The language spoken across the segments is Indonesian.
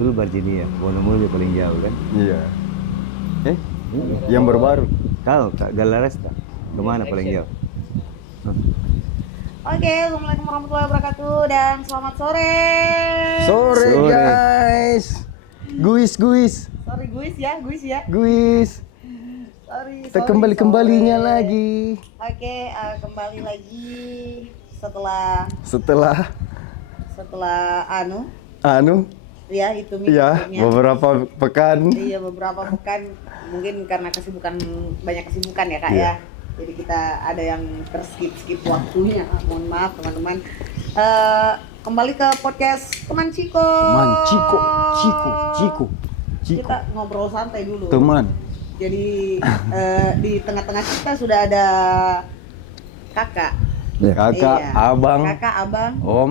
Sul Virginia, Bonomulu paling jauh kan? Iya. Yang baru-baru. Tahu Kak Galaresta kemana paling jauh? Oke, assalamualaikum warahmatullahi wabarakatuh dan selamat sore. Sore Sore. guys. Guis. Sorry guys ya. Guis. Kita kembalinya sorry. lagi. Oke, kembali lagi setelah ya itu ya minggunya. beberapa pekan. Iya, beberapa pekan mungkin karena banyak kesibukan ya Kak Iya. ya. Jadi kita ada yang terskip waktunya. Mohon maaf teman-teman. Kembali ke podcast teman Ciko. Ciko. Kita ngobrol santai dulu. Teman. Jadi di tengah-tengah kita sudah ada kakak. Ya. Kakak, Iya. abang, Kakak, abang, Om.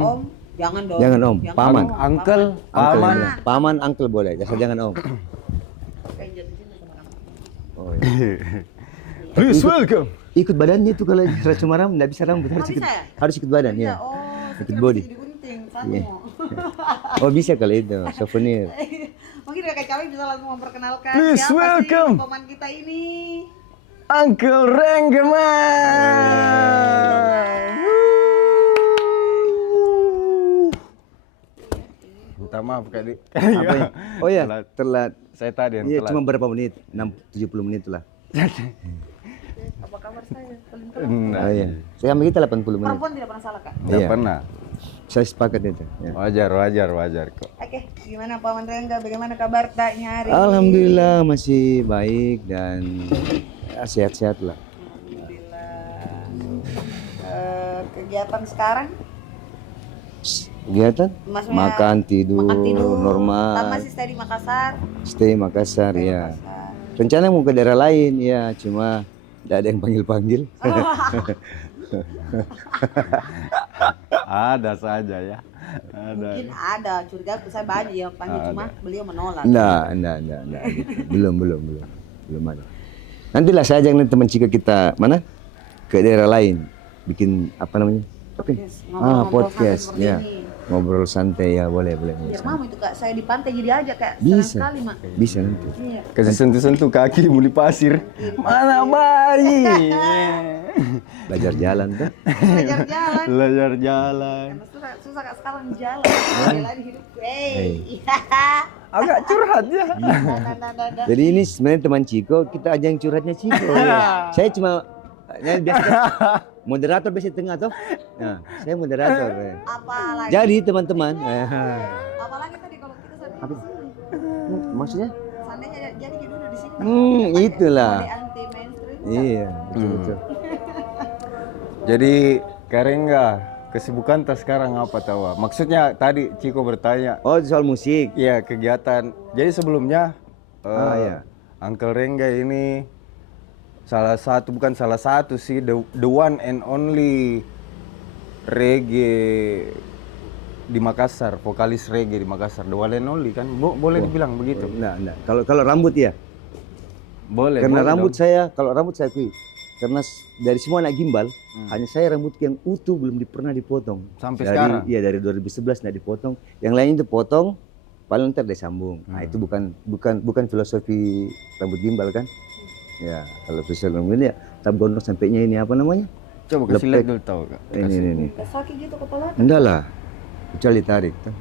Jangan dong. Jangan om, paman. dong, uncle, Uncle, paman. ya. Paman, uncle boleh, asal jangan om. Oke, jadi sini teman-teman. Oh, iya. Please welcome. Ikut badannya itu kalau cuma rambut, nggak bisa rambut, harus Nggak ikut, bisa ya? harus ikut badan ya. Oh, Ikut saya body. kira bisa digunting, Iya. Sano. Oh bisa kalau itu, souvenir. Mungkin Kakak Cawi bisa langsung memperkenalkan Please siapa welcome. sih teman kita ini. Uncle Renggeman. Minta maaf Kak Dik. Apa ya? Oh ya, telat. Saya tadi yang Iya, telat. cuma berapa menit? 70 menit lah. Apa kabar saya? Nah, Oh iya. Saya sama kita 80 menit. Perempuan tidak pernah salah Kak. nggak Iya. pernah. Saya sepakat itu. Ya. Wajar kok. Oke, gimana Pak Mandrengga? Bagaimana kabar taknya hari ini? Alhamdulillah masih baik dan ya, sehat-sehat lah. Alhamdulillah. Kegiatan sekarang? Kegiatan? Maksudnya Makan tidur, Makan tidur. normal. Kan masih stay di Makassar. Stay Makassar Stay di ya. Makassar. Rencana mau ke daerah lain ya, cuma tidak ada yang panggil-panggil. Ada saja ya. Ada. Mungkin ada, curiga saya banyak yang panggil cuma beliau menolak. Enggak. Belum ada. Nantilah saya ajak nanti teman Cika kita mana? Ke daerah lain. Bikin apa namanya? Podcast, ngobrol-ngobrol Podcast santai seperti ya. ini. Ngobrol santai ya, boleh. Biar mau itu Kak, saya di pantai jadi aja Kak. Senang Bisa. sekali Mak. Bisa nanti. Iya. Kasih sentuh-sentuh kaki muli pasir. Mana bayi? Belajar jalan tuh. Belajar jalan. Belajar jalan. Karena susah Kak sekarang jalan. Jalan hidup. Agak curhat ya. Nah. Jadi ini sebenarnya teman Ciko, kita ajang curhatnya Ciko. Ya. Saya cuma biasa moderator biasa tengah toh. Nah, saya moderator. Ya. Apalagi. Jadi teman-teman, Apalagi tadi kalau kita sampai di sini. maksudnya? Seandainya jadi kita duduk di sini. Itulah. Mode anti mainstream. Iya, betul. Jadi Karengga, kesibukan tas sekarang apa tahu? Maksudnya tadi Ciko bertanya, Oh, soal musik. ya kegiatan. Jadi sebelumnya Ya. Uncle Rengga ini bukan salah satu sih, the one and only reggae di Makassar, vokalis reggae di Makassar, the one and only kan, boleh dibilang begitu? Enggak. Kalau rambut ya. Boleh. Karena boleh rambut dong. kalau rambut saya akui. Karena dari semua anak gimbal, hanya saya rambut yang utuh belum pernah dipotong. Sampai dari, sekarang? Iya, dari 2011 nggak dipotong. Yang lain itu potong, paling ntar disambung. Nah, itu bukan filosofi rambut gimbal kan? Ya, kalau filosofi rambut ya, tab gondrong sampainya ini apa namanya? Coba kasih lepek. lihat dulu tahu Kak. Ini. Sakit gitu kepala. Enggak lah. Kecuali tarik tuh.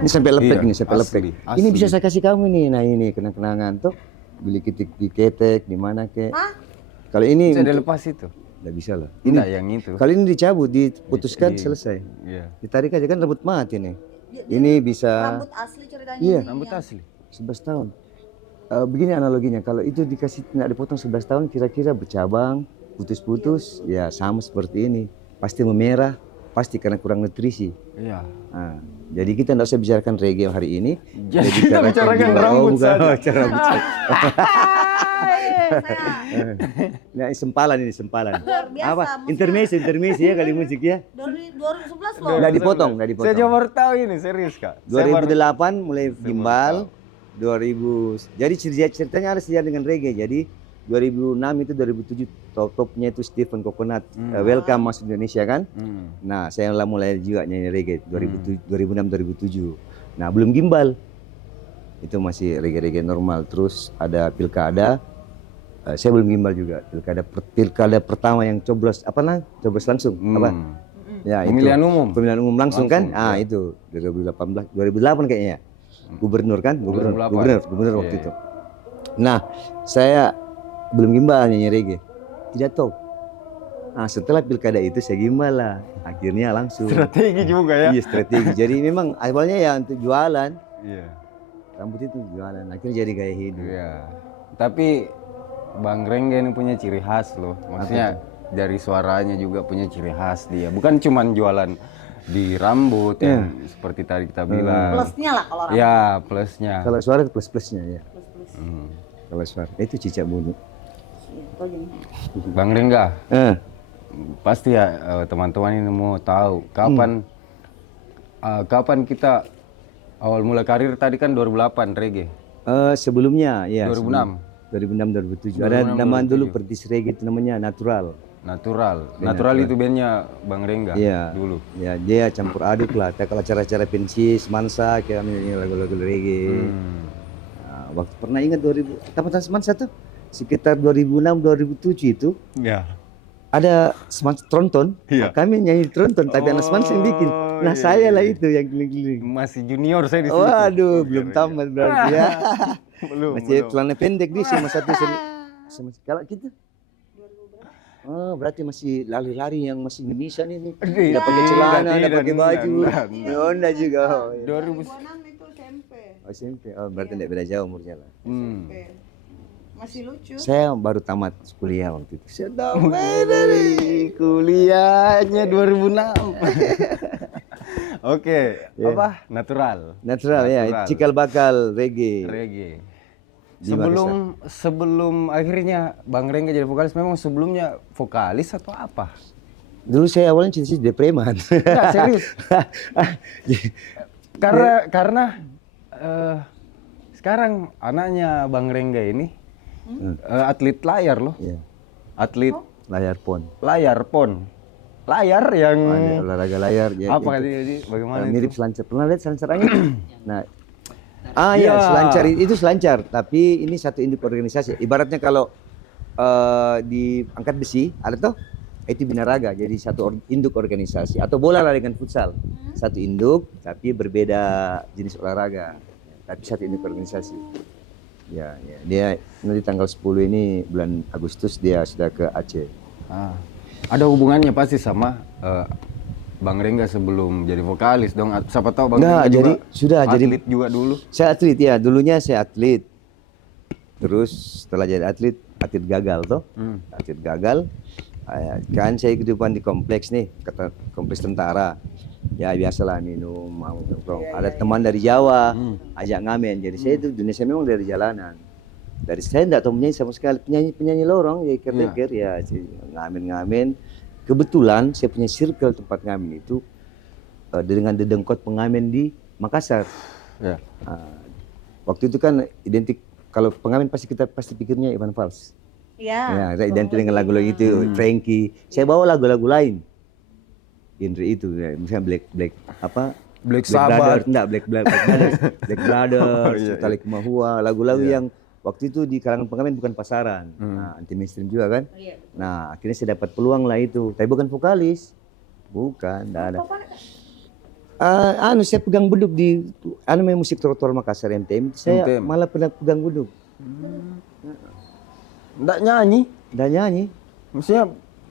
Ini sampai lepek Iya, ini, sampai lepek. asli. Ini bisa saya kasih kamu nih. Nah, ini kenang-kenangan tuh. Beli di ketek di mana kek. Hah? Kalau ini Bisa dilepas itu? nggak bisa lah. Enggak, Ini yang itu. kalau ini dicabut, diputuskan Di- selesai. Iya. Ditarik aja kan rambut mati nih. Dia Ini bisa rambut asli ceritanya. Iya. ini Rambut yang- asli. 11 tahun. Begini analoginya, kalau itu dikasih nggak dipotong 11 tahun, kira-kira bercabang, putus-putus, ya sama seperti ini. Pasti memerah, pasti karena kurang nutrisi. Iya. Nah, jadi kita nggak usah bicarakan reggae hari ini. Jadi kita bicarakan rambut saja. Bicara rambut saja. Saya Nah, sempalan. luar biasa. Apa? maksudnya Intermezzo ya kali musik ya. Dari 2011 loh. Nggak dipotong. Saya cuma baru tahu ini, serius Kak. Saya baru- 2008 mulai gimbal. 2000. Jadi ceritanya ada sejarah dengan reggae. Jadi 2006 itu 2007 topnya itu Stephen Coconut Welcome masuk Indonesia kan. Nah, saya mulai juga nyanyi reggae 2006 2007. Nah, belum gimbal. itu masih reggae-reggae normal. Terus ada pilkada, saya belum gimbal juga. Pilkada pertama yang coblos coblos langsung apa? Ya Pemilihan umum. Pemilihan umum langsung kan? Langsung, ya. Itu 2008 kayaknya. Gubernur kan? Gubernur waktu itu. Nah, saya belum gimbal nyanyi reggae. Tidak tahu. Nah, setelah pilkada itu saya gimbal lah. Akhirnya langsung. Strategi juga ya. Iya, strategi. Jadi memang awalnya ya untuk jualan. Iya. Rambut itu jualan. Akhirnya jadi gaya hidup. Iya. Tapi Bang Rengge ini punya ciri khas loh. Maksudnya dari suaranya juga punya ciri khas dia. Bukan cuman jualan di rambut yang seperti tadi kita bilang. Plusnya lah kalau rambut. Ya, plusnya. Kalau suara itu plus-plusnya ya. Plus. Kalau suara itu cicak bunyi. Iya, kok gini. Bang Rengga, pasti ya teman-teman ini mau tahu kapan kita awal mulai karir tadi kan 2008 reggae. Sebelumnya ya. 2006. 2006 2007. Ada nama dulu pertis reggae itu namanya Natural. Natural itu bandnya Bang Rengga dulu. Ya, dia campur aduk lah. Kalau acara-acara pensis, mansa, kayak lagu-lagu reggae. Nah, waktu pernah ingat 2000 kapan mansa tuh? Sekitar 2006-2007 itu. Ya. Ada semansa tronton. Iya. Kami nyanyi tronton, tapi anak semansa yang bikin. Nah, saya lah itu yang keliling-keliling. Masih junior saya di situ. Waduh, belum tamat berarti ya. Belum. Masih celana pendek dia sama satu kalau gitu. Oh, berarti masih lari-lari yang masih Indonesia nih. Udah pakai celana, udah pakai baju. Honda juga. Oh, iya. 2006 itu SMP. Oh, SMP. Oh, berarti tidak beda jauh umurnya lah. SMP. Masih lucu. Saya baru tamat kuliah waktu itu. Saya tamat Dari kuliahnya 2006. Oke, apa? Natural ya, cikal bakal reggae. Sebelum akhirnya Bang Rengga jadi vokalis, memang sebelumnya vokalis atau apa? Dulu saya awalnya cita-cita jadi preman. Enggak, serius. Karena sekarang anaknya Bang Rengga ini atlet layar loh. Iya. Atlet Layar pon. Layar yang Olahraga layar. Ya, apa jadi bagaimana mirip itu? selancar. Pernah lihat selancar angin? Nah, selancar itu selancar, tapi ini satu induk organisasi. Ibaratnya kalau di angkat besi, ada toh? Itu binaraga, jadi satu induk organisasi. Atau bola lah dengan futsal, satu induk, tapi berbeda jenis olahraga, tapi satu induk organisasi. Ya, dia nanti tanggal 10 ini bulan Agustus dia sudah ke Aceh. Ada hubungannya pasti sama Bang Rengga sebelum jadi vokalis dong. Siapa tahu Bang Rengga jadi juga atlet juga dulu. Saya atlet ya, dulunya saya atlet. Terus setelah jadi atlet gagal toh. Atlet gagal. Kan saya kehidupan di kompleks nih, kompleks tentara. Ya biasalah minum, mau nongkrong. Ada teman dari Jawa, ajak ngamen. Jadi saya itu dunia saya memang dari jalanan. Dari saya tidak tahu menyanyi sama sekali, penyanyi lorong ya iker-iker ya ngamen. Kebetulan saya punya circle tempat ngamen itu dengan dedengkot pengamen di Makassar. Ya. Waktu itu kan identik kalau pengamen pasti kita pikirnya Iwan Fals. Iya. Ya, identik dengan lagu-lagu itu, Frankie. Saya bawa lagu-lagu lain. Genre itu, ya, misalnya Black Sabbath. Black Brothers, Tali Kemahua, lagu-lagu yang waktu itu di kalangan pengamen bukan pasaran, anti mainstream juga kan. Nah akhirnya saya dapat peluang lah itu, tapi bukan vokalis, enggak ada. Saya pegang beduk di musik trotoar Makassar MTM, saya malah pernah pegang beduk. Enggak nyanyi? Enggak nyanyi. Maksudnya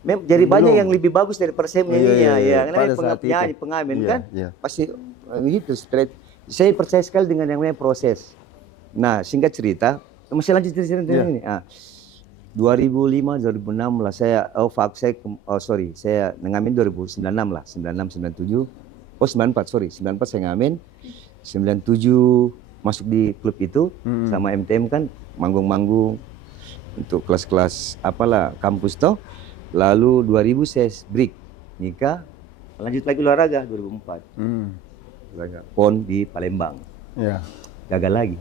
jadi banyak yang lebih bagus daripada saya menyanyinya, pada saat penyanyi pengamen kan, iya. pasti gitu straight. Saya percaya sekali dengan yang namanya proses. Nah singkat cerita, masih lanjut cerita ini. 2005, 2006 lah saya ngamen 2096 lah, 96, 97, 94 saya ngamen, 97 masuk di klub itu sama MTM kan, manggung-manggung untuk kelas-kelas kampus toh. Lalu 2000 saya break, nikah, lanjut lagi olahraga 2004. Olahraga PON di Palembang. Ya. Gagal lagi.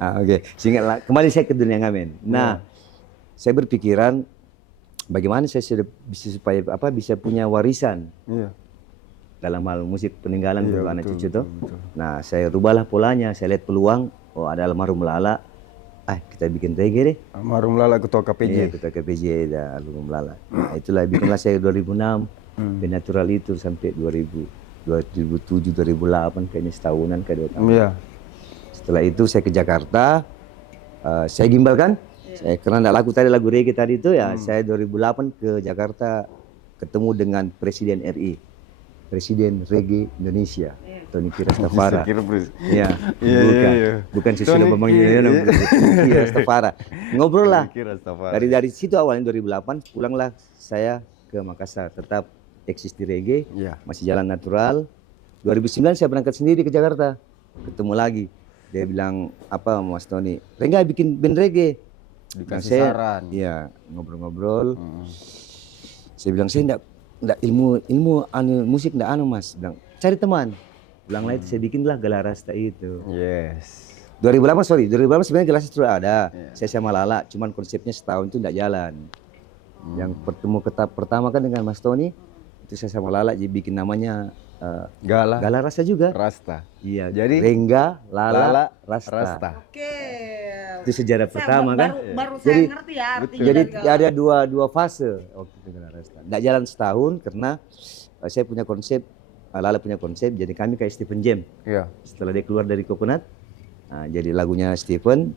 Oke. Sehingga kembali saya ke dunia ngamen. Nah, saya berpikiran bagaimana saya supaya bisa punya warisan. dalam hal musik peninggalan untuk anak betul, cucu tuh. betul. Nah, saya rubahlah polanya, saya lihat peluang, oh ada almarhum Lala, kita bikin reggae deh. Almarhum Lala ketua Iya, KPJ. ketua KPJ ada almarhum Lala. Nah, itulah bikinlah saya 2006, Natural itu sampai 2007, 2008 kayaknya setahunan kayak 2 tahun. Iya. Setelah itu saya ke Jakarta, saya gimbal kan, saya karena nggak laku tadi lagu reggae tadi itu ya, saya 2008 ke Jakarta ketemu dengan Presiden RI, Presiden Reggae Indonesia, Tony Rastafari. Saya kira Ya, Iya, bukan, iya. bukan Susilo Tony Bambang Ki, Yudhoyono, iya. Tony Rastafari. Ngobrol lah. Kira Rastafari. Dari situ awalnya 2008 pulanglah saya ke Makassar, tetap eksis di reggae, Iya. masih jalan natural. 2009 saya berangkat sendiri ke Jakarta, ketemu lagi. Dia bilang, apa Mas Tony, Rengga bikin band reggae. Dikasih Saya, saran. iya, ngobrol-ngobrol. Saya bilang, saya enggak ilmu musik enggak Mas. Bilang, cari teman. Bilang lah itu saya bikinlah Galarasta itu. Yes. 2008 sebenarnya Galarasta sudah ada. Saya sama Lala, cuman konsepnya setahun itu enggak jalan. Yang pertama kan dengan Mas Tony, itu saya sama Lala jadi bikin namanya Galarasta juga. Rasta. Iya. Jadi Rengga, Lala, Lala, Rasta. Rasta. Oke. Itu sejarah pertama kan. Baru Jadi- saya ngerti ya arti Jadi dari ada dua fase waktu itu Galarasta. Nggak jalan setahun karena saya punya konsep, Lala punya konsep, jadi kami kayak Stephen Jam. Iya. Setelah dia keluar dari Coconut, jadi lagunya Stephen,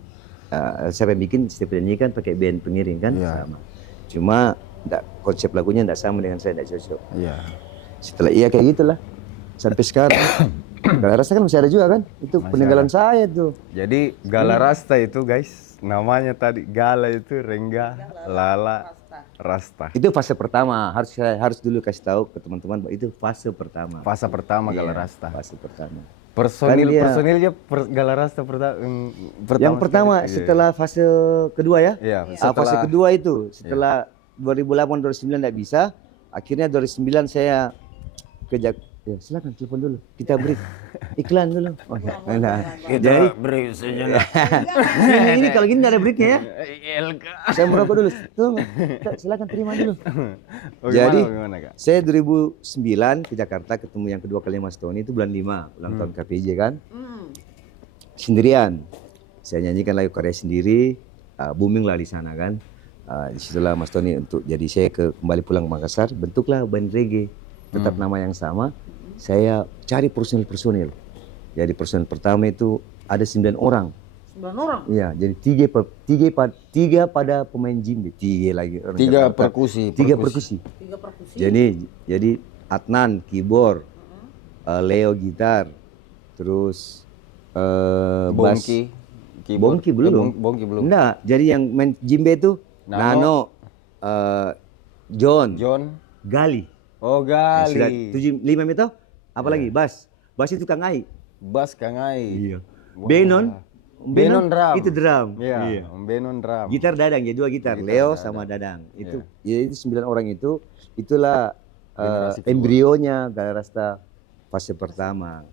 saya bikin Stephen nyanyi kan pakai band pengiring kan, Iya. sama. Cuma konsep lagunya nggak sama dengan saya, nggak cocok. Iya. Setelah kayak gitulah, sampai sekarang. Galarasta kan masih ada juga kan, itu peninggalan saya tuh. Jadi Galarasta itu guys, namanya tadi Gala itu Rengga, Lala, Rasta. Itu fase pertama, harus dulu kasih tahu ke teman-teman bahwa itu fase pertama. Fase pertama Iya, Galarasta. Fase pertama. Personilnya Galarasta Yang pertama sekali. Iya, setelah fase kedua ya. Iya, Fase kedua itu setelah 2008 2009 enggak bisa, akhirnya 2009 saya ke ya silakan telepon dulu. Kita break. Iklan dulu. Oh ya. Nah, jadi break saja. ini kalau gini enggak ada breaknya ya. Saya merokok dulu. Tunggu. Silakan terima dulu. Jadi gimana, Kak? saya 2009 ke Jakarta ketemu yang kedua kali Mas Tony itu bulan 5 ulang tahun KPJ kan. Sendirian. Saya nyanyikan lagu karya sendiri, booming lah di sana kan. Disitulah Mas Tony untuk jadi saya kembali pulang ke Makassar, bentuklah band reggae. Tetap nama yang sama. Saya cari personil. Jadi personil pertama itu ada 9 orang. 9 orang. Iya, jadi tiga pada pemain jimbe, tiga lagi orang 3 Jakarta. perkusi. 3 perkusi. 3 perkusi. Jadi Adnan keyboard, Leo gitar, terus bass. Bongki. keyboard. Bongki belum. Bongki belum. Enggak, jadi yang main jimbe itu Nano, John, Gali. Oh, Sudah Gali. 5 itu, apalagi bass. Bass itu Kang Ai. Bass Kang Ai. Iya. Wah. Benon drum. itu drum. Iya, Om Benon drum. Gitar Dadang ya, 2 gitar, Gitar Leo Dadang. sama Dadang. Itu Iya. ya itu 9 orang itulah Generasi kedua. embrionya Galarasta fase pertama.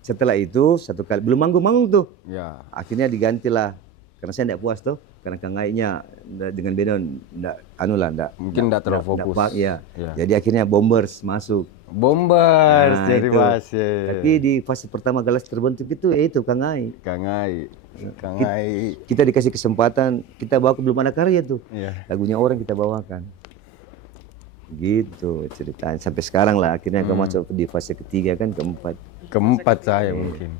Setelah itu satu kali belum manggung tuh. Ya. Akhirnya digantilah karena saya tidak puas tuh karena Kang Ai-nya dengan Benon enggak Mungkin nggak terlalu fokus. Iya. Iya. Jadi akhirnya Bombers masuk. Bombers Nah, jadi itu. bass ya. Tapi di fase pertama Galas terbentuk itu ya itu Kang Ai. Kang Ai. Kang Ai. Kita dikasih kesempatan, kita bawa belum ada karya tuh. Iya. Lagunya orang kita bawakan. Gitu ceritanya sampai sekarang lah akhirnya kamu masuk di fase ketiga kan keempat. Keempat saya mungkin.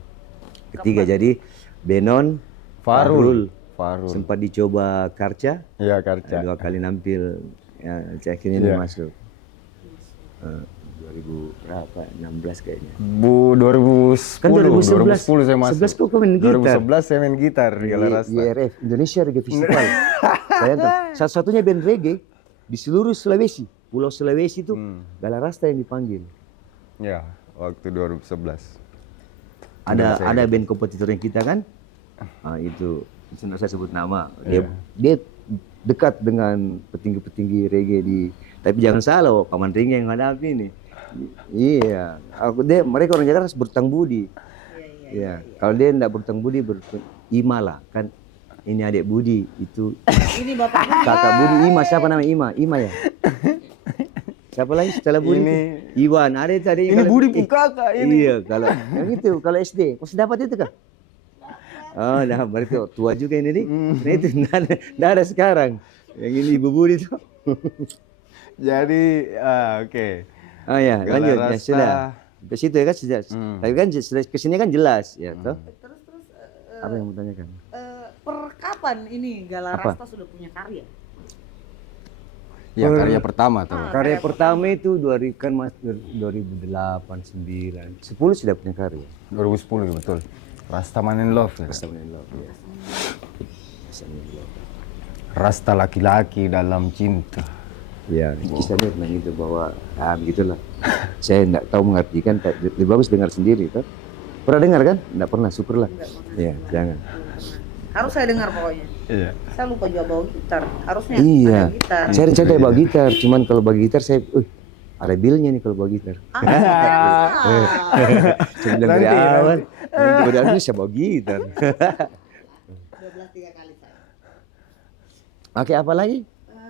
Ketiga jadi Benon, Farul. sempat dicoba Karca, Iya, Karca. 2 kali nampil ya akhirnya dia masuk. 2000 berapa? 16 kayaknya. 2010. Kan 2011 saya masuk. 11 kok main gitar. 2011 saya main gitar di Galarasta. IRF Indonesia Reggae Festival. Bayangkan, satu-satunya band reggae di seluruh Sulawesi, Pulau Sulawesi itu Galarasta yang dipanggil. Ya, waktu 2011. Ada band kompetitornya kita kan, itu tidak saya sebut nama. Dia dekat dengan petinggi-petinggi reggae tapi jangan salah, Paman Ringga yang hadapi ini. Iya, mereka orang Jakarta harus berhutang budi. Iya. Kalau dia tidak berhutang budi, Ima lah kan. Ini adik Budi itu. Ini Bapak Kakak Budi Ima, siapa namanya Ima? Ima ya? Siapa lagi setelah Budi? Ini Iwan. Ada tadi. ini Budi Pukaka ini. Iya, kalau yang itu, kalau SD, masih dapat itu kah? Oh, nah berarti tua juga ini nih. Nah itu nggak ada sekarang. Yang ini Ibu Budi tuh. Jadi oke. Oh ya, lanjut. Ya Galarasta. sudah. Ke situ ya kan sudah. Tapi kan sudah kesini kan jelas ya toh. Terus Apa yang mau tanyakan? per kapan ini Galarasta sudah punya karya? Ya karya pertama tuh. Karya pertama itu 2008, 9, 10 sudah punya karya. 2010 betul. Rastaman in Love ya. Sama yang love, ya. Sama yang love. Rasta laki-laki dalam cinta. Ya, kisahnya tentang itu bahwa begitulah. Saya enggak tahu mengartikan, lebih bagus dengar sendiri toh. Pernah dengar kan? Enggak pernah, syukurlah. Iya, jangan. Harus saya dengar pokoknya. Iya. Saya lupa juga bawa gitar. Harusnya Iya. ada gitar. Saya rencana bawa gitar, cuman kalau bawa gitar saya, ada bilnya nih kalau bawa gitar. Saya bilang dari awal, nanti pada akhirnya saya bawa gitar. 12 3 kali saya. Oke, apa lagi?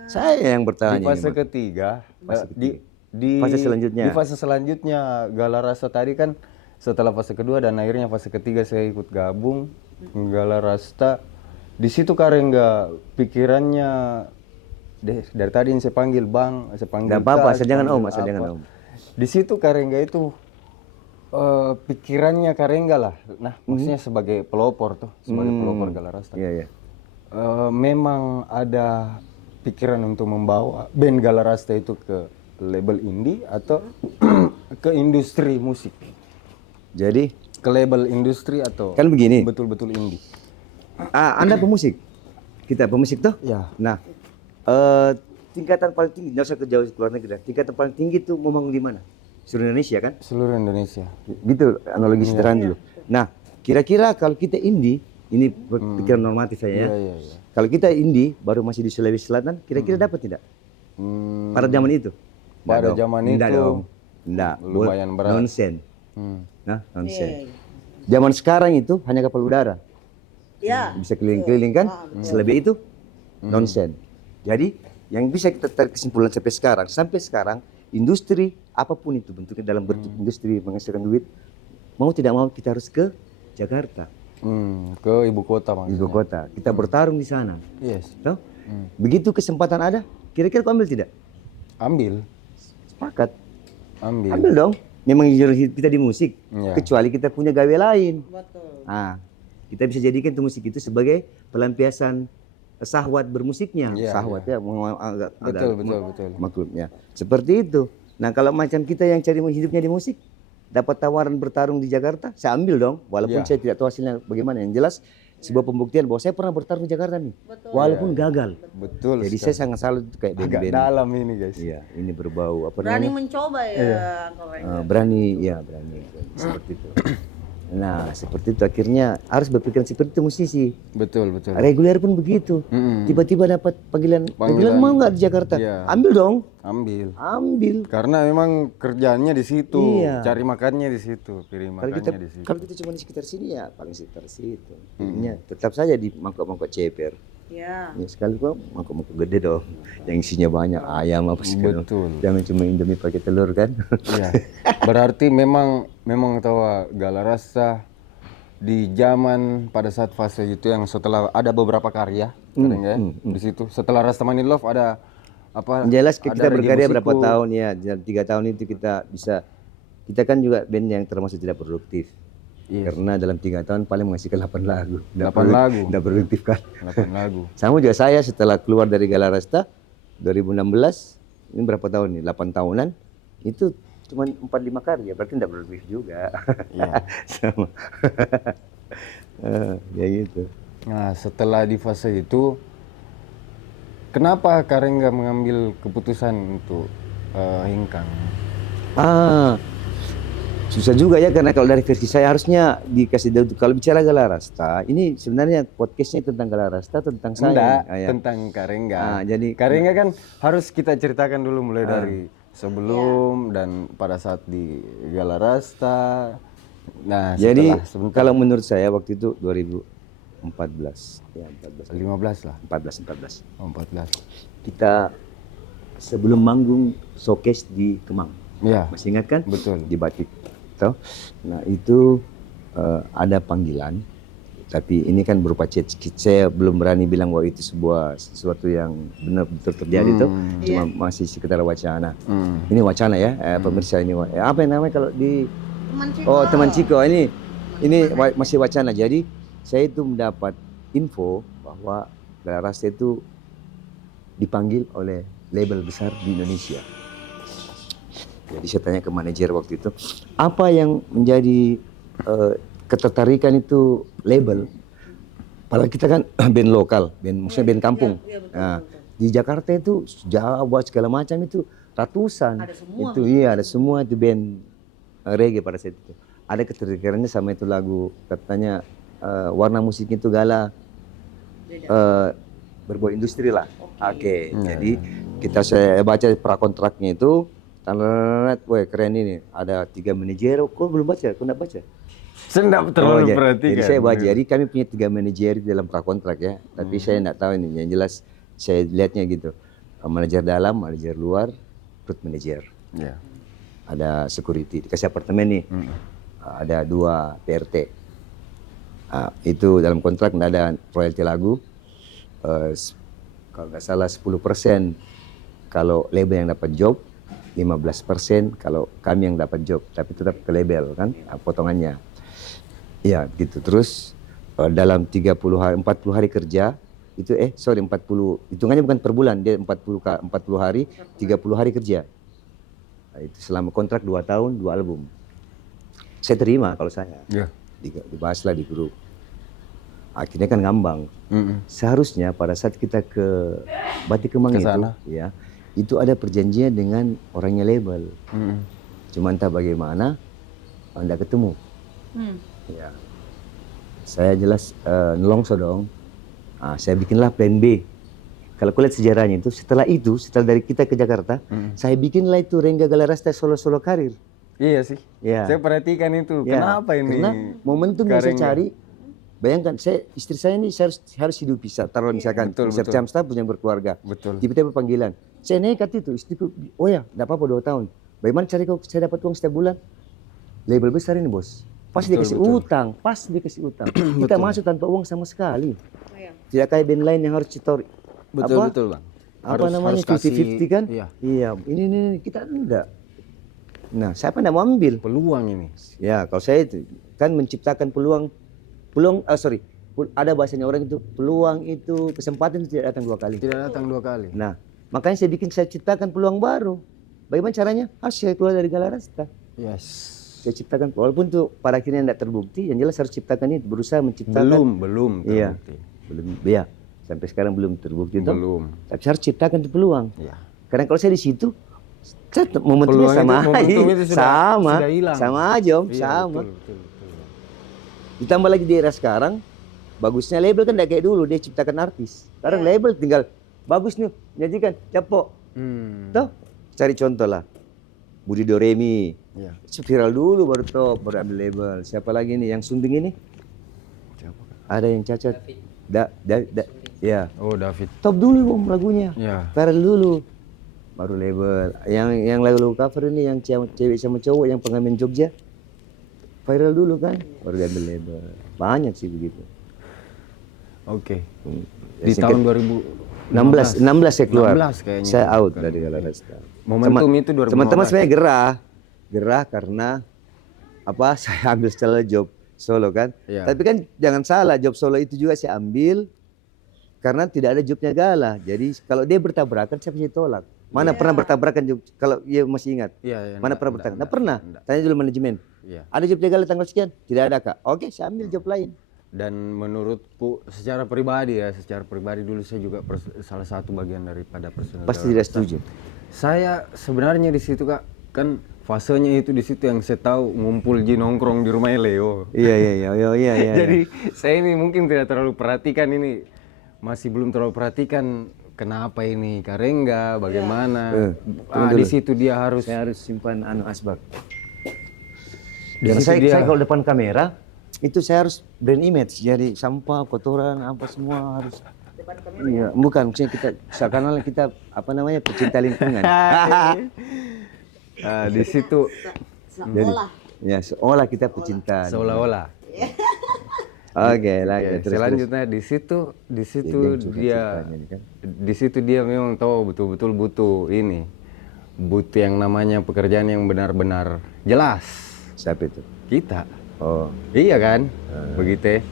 Saya yang bertanya. Di fase ini, Mas. ketiga, Fase di Fase selanjutnya. Di fase selanjutnya Galarasta tadi kan setelah fase kedua dan akhirnya fase ketiga saya ikut gabung Galarasta. Di situ Karengga pikirannya dari tadi yang saya panggil Bang, saya panggil Nggak apa-apa, Kak, asal jangan panggil Om, asal apa. jangan Om. Di situ Karengga itu pikirannya Karengga lah. Nah, maksudnya sebagai pelopor tuh, sebagai pelopor Galarasta. Iya, iya. Memang ada pikiran untuk membawa band Galarasta itu ke label indie atau ke industri musik, Jadi, ke label industri atau kan begini. betul-betul indie. Anda pemusik, kita pemusik tuh. Ya. Nah, tingkatan paling tinggi, nggak usah ke jauh ke luar negeri. Tingkatan paling tinggi itu memang di mana? Seluruh Indonesia kan? Seluruh Indonesia. Gitu analogi sederhana dulu. Nah, kira-kira kalau kita indie, ini pikiran normatif saya ya. Iya, iya. Kalau kita indie baru masih di Sulawesi Selatan, kira-kira dapat tidak? Pada zaman itu? Pada zaman Enggak itu dong. Enggak. lumayan berat. Nonsen. Hmm. Nah, nonsen. Iya. Zaman sekarang itu hanya kapal udara. Ya. Bisa keliling-keliling kan? Selebih itu nonsen. Jadi yang bisa kita tarik kesimpulan sampai sekarang industri apapun itu bentuknya dalam bentuk industri menghasilkan duit, mau tidak mau kita harus ke Jakarta, Ke ibu kota maksudnya. ibu kota. Kita bertarung di sana. Yes. Tahu? Begitu kesempatan ada, kira-kira kau ambil tidak? Ambil. Sepakat. Ambil. Ambil dong. Memang jalur hidup kita di musik, Iya. kecuali kita punya gawe lain. Betul. Ah, kita bisa jadikan tuh musik itu sebagai pelampiasan sahwat bermusiknya. Iya, Sahwat ya, agak Betul. maklumnya. Seperti itu. Nah, kalau macam kita yang cari hidupnya di musik, dapat tawaran bertarung di Jakarta, saya ambil dong. Walaupun Iya. saya tidak tahu hasilnya bagaimana. Yang jelas sebuah pembuktian bahwa saya pernah bertarung di Jakarta nih. Betul. Walaupun gagal. Betul. Jadi sekali. saya sangat salut kayak agak band-band. dalam ini guys. Iya, ini berbau apa Berani namanya? mencoba ya, Uncle Rengga. Berani, ya berani. Seperti itu. Nah, seperti itu akhirnya harus berpikiran seperti itu musisi. Betul. Reguler pun begitu. Tiba-tiba dapat panggilan mau nggak di Jakarta? Iya. Ambil dong, Ambil. ambil. Karena memang kerjaannya di situ, Iya. cari makannya di situ, piring Kalau kita makannya di situ. kalau kita cuma di sekitar sini ya paling sekitar situ. Jadinya tetap saja di mangkok-mangkok ceper. Ya. Ya sekali kok mangkok-mangkok gede dong, yang isinya banyak ayam apa segala. Betul. Jangan cuma Indomie pakai telur kan? Iya. Berarti memang tahu Galarasta di zaman pada saat fase itu yang setelah ada beberapa karya, ya, di situ. Setelah Rastaman in Love ada apa? Yang jelas ada kita Reggae berkarya berapa Musiku. tahun ya? 3 tahun itu kita bisa. Kita kan juga band yang termasuk tidak produktif. Yes. Karena dalam 3 tahun paling menghasilkan 8 lagu. 8 lagu. Tidak produktif kan? 8 lagu. Sama juga saya setelah keluar dari Galarasta 2016, ini berapa tahun nih? 8 tahunan, itu cuma 4-5 karya, berarti tidak produktif juga. Iya. Sama. Ya gitu. Nah, setelah di fase itu kenapa Karengga mengambil keputusan untuk hengkang? Susah juga ya, karena kalau dari versi saya harusnya dikasih tahu. Kalau bicara Galarasta, ini sebenarnya podcastnya tentang Galarasta, tentang saya. Enggak, Ya. tentang Karengga. Jadi Karengga kan harus kita ceritakan dulu mulai dari sebelum dan pada saat di Galarasta. Nah, jadi setelah kalau menurut saya waktu itu 2014, ya 14, 15 lah. 14. Oh, 14. Kita sebelum manggung showcase di Kemang. Iya. Masih ingat kan? Betul. Di Batik. Toh? Nah itu ada panggilan, tapi ini kan berupa chat. Saya belum berani bilang bahwa itu sesuatu yang benar betul terjadi tuh, cuma masih sekitar wacana. Ini wacana ya, pemirsa ini. Apa yang namanya kalau di Teman Ciko. Oh teman Ciko ini masih wacana. Jadi saya itu mendapat info bahwa Galah Rasta itu dipanggil oleh label besar di Indonesia. Jadi saya tanya ke manajer waktu itu, apa yang menjadi ketertarikan itu label? Padahal kita kan band lokal, maksudnya band kampung. Iya, betul, Nah, betul. di Jakarta itu Jawa segala macam itu ratusan. Ada semua. Itu iya ada semua itu band reggae pada saat itu. Ada ketertarikannya sama itu lagu, katanya warna musik itu Galah berbau industri lah. Oke. Jadi saya baca prakontraknya itu, wah keren ini. Ada 3 manajer. Kok belum baca? Kok enggak baca? Saya enggak terlalu perhatikan. Jadi saya baca. Jadi kami punya 3 manajer di dalam prakontrak ya. Tapi saya enggak tahu ini. Yang jelas saya lihatnya gitu. Manajer dalam, manajer luar, root manager. Iya. Ada security. Dikasih apartemen nih. Ada 2 PRT. Itu dalam kontrak enggak ada royalti lagu. Kalau nggak salah 10% kalau label yang dapat job, 15% kalau kami yang dapat job, tapi tetap ke label kan potongannya. Ya gitu. Terus dalam 40 hari kerja itu 40 hitungannya bukan per bulan, dia 40 hari 30 hari kerja. Nah, itu selama kontrak 2 tahun 2 album. Saya terima kalau saya. Iya. Dibahaslah di grup. Akhirnya kan ngambang. Seharusnya pada saat kita ke Batik Kemang itu, ya, itu ada perjanjian dengan orangnya label. Cuma entah bagaimana, anda ketemu. Ya, saya jelas nelongso dong. Saya bikinlah plan B. Kalau kau lihat sejarahnya itu, setelah dari kita ke Jakarta, saya bikinlah itu Rengga Galah Rasta solo karir. Iya sih. Ya. Saya perhatikan itu. Ya, Kenapa ini? Karena momentum yang saya cari. Bayangkan, istri saya ini harus hidup bisa. Taruh misalkan, Mister Camsta punya berkeluarga. Betul. Tiba-tiba panggilan. Saya nekat itu, istriku, oh ya, enggak apa-apa 2 tahun. Bagaimana cari kok saya dapat uang setiap bulan? Label besar ini bos. Pasti dikasih utang, Kita masuk tanpa uang sama sekali. Tidak kayak band lain yang harus cetor. Betul bang. Apa namanya, 50-50 kan? Iya, ini kita enggak. Nah, siapa yang mau ambil? Peluang ini. Ya, kalau saya itu kan menciptakan peluang, ada bahasanya orang itu, peluang itu, kesempatan itu tidak datang 2 kali. Tidak datang 2 kali. Nah, makanya saya ciptakan peluang baru. Bagaimana caranya? Harus saya keluar dari Galah Rasta. Yes. Saya ciptakan, walaupun itu pada akhirnya tidak terbukti, yang jelas harus ciptakan itu, berusaha menciptakan. Belum terbukti. Iya, belum, ya. Sampai sekarang belum terbukti itu. Belum. Tapi saya harus ciptakan itu peluang. Iya. Karena kalau saya di situ, momentumnya sama aja om, Iya, sama. Betul. Ditambah lagi di era sekarang, bagusnya label kan tidak kayak dulu, dia ciptakan artis. Sekarang label tinggal, bagus nih, nyajikan, capok. Tuh, cari contoh lah. Budi Doremi, viral dulu baru ambil label. Siapa lagi nih yang sunting ini? Siapa? Ada yang cacat. Ya. Oh David. Top dulu om lagunya. Ya. Viral dulu, baru label. Yang lagu cover ini yang cewek sama cowok yang pengamen Jogja. Viral dulu kan, baru diambil label. Banyak sih begitu. Oke. Di tahun 2016 saya keluar. 16 kayaknya. Saya out dari Galah Rasta. Momentum itu 2015. Teman-teman sebenarnya gerah karena apa? Saya ambil setelah job solo kan. Iya. Tapi kan jangan salah, job solo itu juga saya ambil karena tidak ada jobnya Galah. Jadi kalau dia bertabrakan saya pasti tolak. Mana pernah bertabrakan job? Kalau dia masih ingat. Mana pernah bertabrakan? Nggak pernah. Tanya dulu manajemen. Ada job Galah tanggal sekian? Tidak ada kak. Oke, saya ambil job lain. Dan menurutku secara pribadi dulu saya juga salah satu bagian daripada personal. Pasti tidak setuju. Saya sebenarnya di situ kak, kan fasenya itu di situ yang saya tahu ngumpul nongkrong di rumahnya Leo. Iya. Jadi saya ini mungkin tidak terlalu perhatikan ini, masih belum terlalu perhatikan kenapa ini Karengga, bagaimana. Di situ dia harus. Saya harus simpan asbak. Dan saya kalau depan kamera itu saya harus brand image, jadi sampah, kotoran, apa semua harus depan kamera. Iya, bukan maksudnya kita seakan-akan kita apa namanya pecinta lingkungan. Di situ Seolah. Ya, seolah kita pecinta. seolah-olah. Oke, Ya, lanjut terus. selanjutnya di situ Ini juga dia ceritanya nih kan. di situ dia memang tahu betul-betul butuh ini, butuh yang namanya pekerjaan yang benar-benar jelas. Siapa itu? Kita, Oh, iya kan, begitu.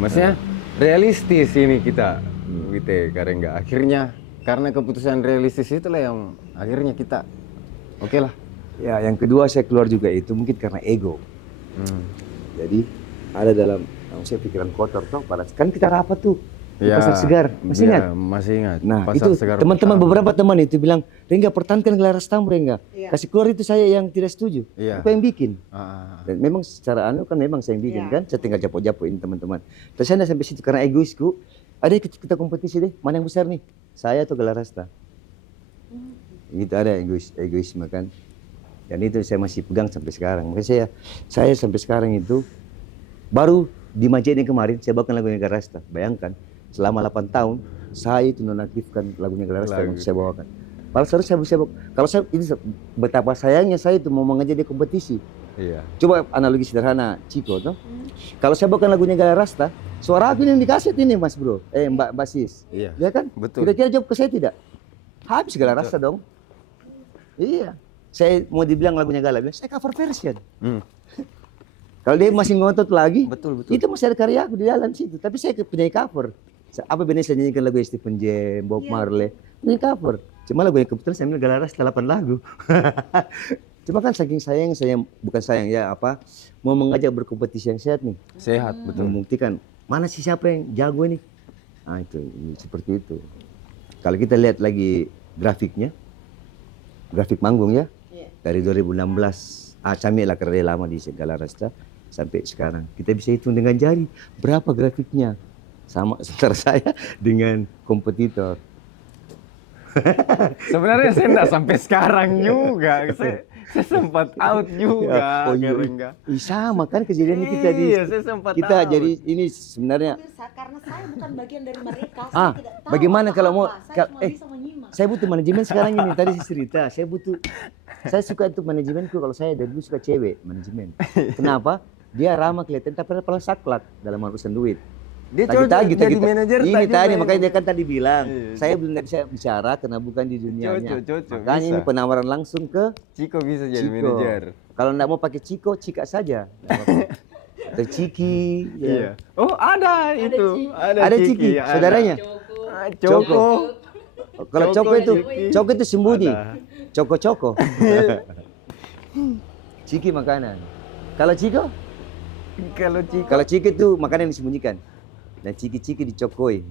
Maksudnya realistis ini kita, begitu. Karena akhirnya karena keputusan realistis itulah yang akhirnya kita, oke lah. ya yang kedua saya keluar juga itu mungkin karena ego. Jadi ada dalam saya pikiran kotor tuh pada kan kita rapat tuh di Pasar Segar, masih ingat? Masih ingat. Nah, Pasar itu Segar teman-teman pertama. beberapa teman itu bilang, "Rengga pertahankan gelar tamu Rengga." Iya. Kasih keluar itu saya yang tidak setuju. Iya. Apa yang bikin? Ah, Dan memang secara kan memang saya yang bikin Iya. kan, saya tinggal japo-japoin teman-teman. Terus saya sampai situ karena egoisku, ada kita kompetisi deh, mana yang besar nih? Saya atau gelar rasta? Itu ada egoisme kan. Dan itu saya masih pegang sampai sekarang. Makanya saya sampai sekarang itu baru di Majid yang kemarin saya bawakan lagunya Gelar Rasta. Bayangkan selama 8 tahun saya itu nonaktifkan lagunya Gelar Rasta untuk saya bawakan. Padahal seharusnya saya bisa kalau saya ini betapa sayangnya saya itu mau mengajak dia kompetisi. iya. Coba analogi sederhana Ciko tuh. Kalau saya bawakan lagunya Gelar Rasta, suara aku ini yang dikaset ini Mas Bro. Mbak Sis. Iya. Ya kan? Betul. Kira-kira jawab ke saya tidak? Habis Gelar Rasta dong. Iya. Saya mau dibilang lagunya Galah, bilang saya cover version. Kalau dia masih ngotot lagi, Betul, betul. itu masih ada karya aku di dalam situ. Tapi saya penyanyi cover. Apa bedanya saya nyanyikan lagu Stephen Jam, Bob Marley, penyanyi cover. Cuma lagu yang kebetulan saya ambil Galah Rasta 8 lagu. Cuma kan saking sayang, saya bukan sayang ya apa, mau mengajak berkompetisi yang sehat nih. Sehat, betul. Membuktikan mana sih siapa yang jago ini. Nah itu seperti itu. Kalau kita lihat lagi grafiknya, grafik manggung ya, dari 2016, kami lah kerja lama di Galah Rasta sampai sekarang. Kita bisa hitung dengan jari berapa grafiknya sama antara saya dengan kompetitor. Sebenarnya saya enggak sampai sekarang juga. Saya sempat out juga. Oh iya, Karena sama kan kejadiannya kita di Iya, saya sempat kita out. jadi ini sebenarnya Karena saya bukan bagian dari mereka, Ah, saya tidak tahu bagaimana kalau mau apa-apa. Saya cuma bisa menyimak. saya butuh manajemen sekarang ini tadi saya cerita, saya suka untuk manajemenku kalau saya dari dulu suka cewek manajemen. Kenapa? Dia ramah kelihatan tapi pernah saklek dalam urusan duit. dia Tagi-tagi, cocok jadi tagi-tagi. manajer Ini tadi, tadi Bang. makanya dia kan tadi bilang, Iya. saya belum bisa bicara karena bukan di dunianya. Cocok, Makanya bisa. ini penawaran langsung ke Ciko bisa jadi Ciko. manajer. Kalau enggak mau pakai Ciko, Cika saja. Atau Ciki. ya. Iya. Oh, ada itu. Ada Ciki, ada. saudaranya. Ah, Coko. Kalau Coko, Coko itu, Ciki. Coko itu sembunyi. Ada. Coko-coko. Ciki makanan. Kalau Ciko? Kalau Ciko Kalau Ciki itu makanan yang disembunyikan. Dan Ciki-ciki dicokoi.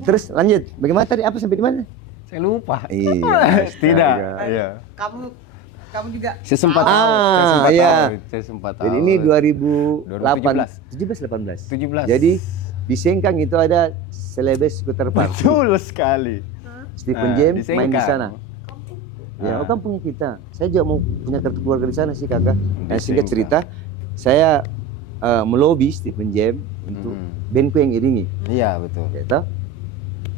Terus lanjut. Bagaimana tadi? Apa sampai di mana? saya lupa. Iya. Tidak. astaga. Iya. Kamu juga Saya sempat Ah, tahu. Saya sempat iya. tahu. Saya sempat tahu. Jadi ini 2017 18. 17. Jadi di Sengkang itu ada Celebes Skuter Park. Betul sekali. Stephen Nah, James di main di Sengkang. sana. Ya, oh kampungnya kita. Saya juga mau punya kartu keluarga di sana sih kakak. Nah, Di singkat Sengkang. cerita, saya melobi Stephen James untuk bandku yang iringi. Iya, betul. Gitu.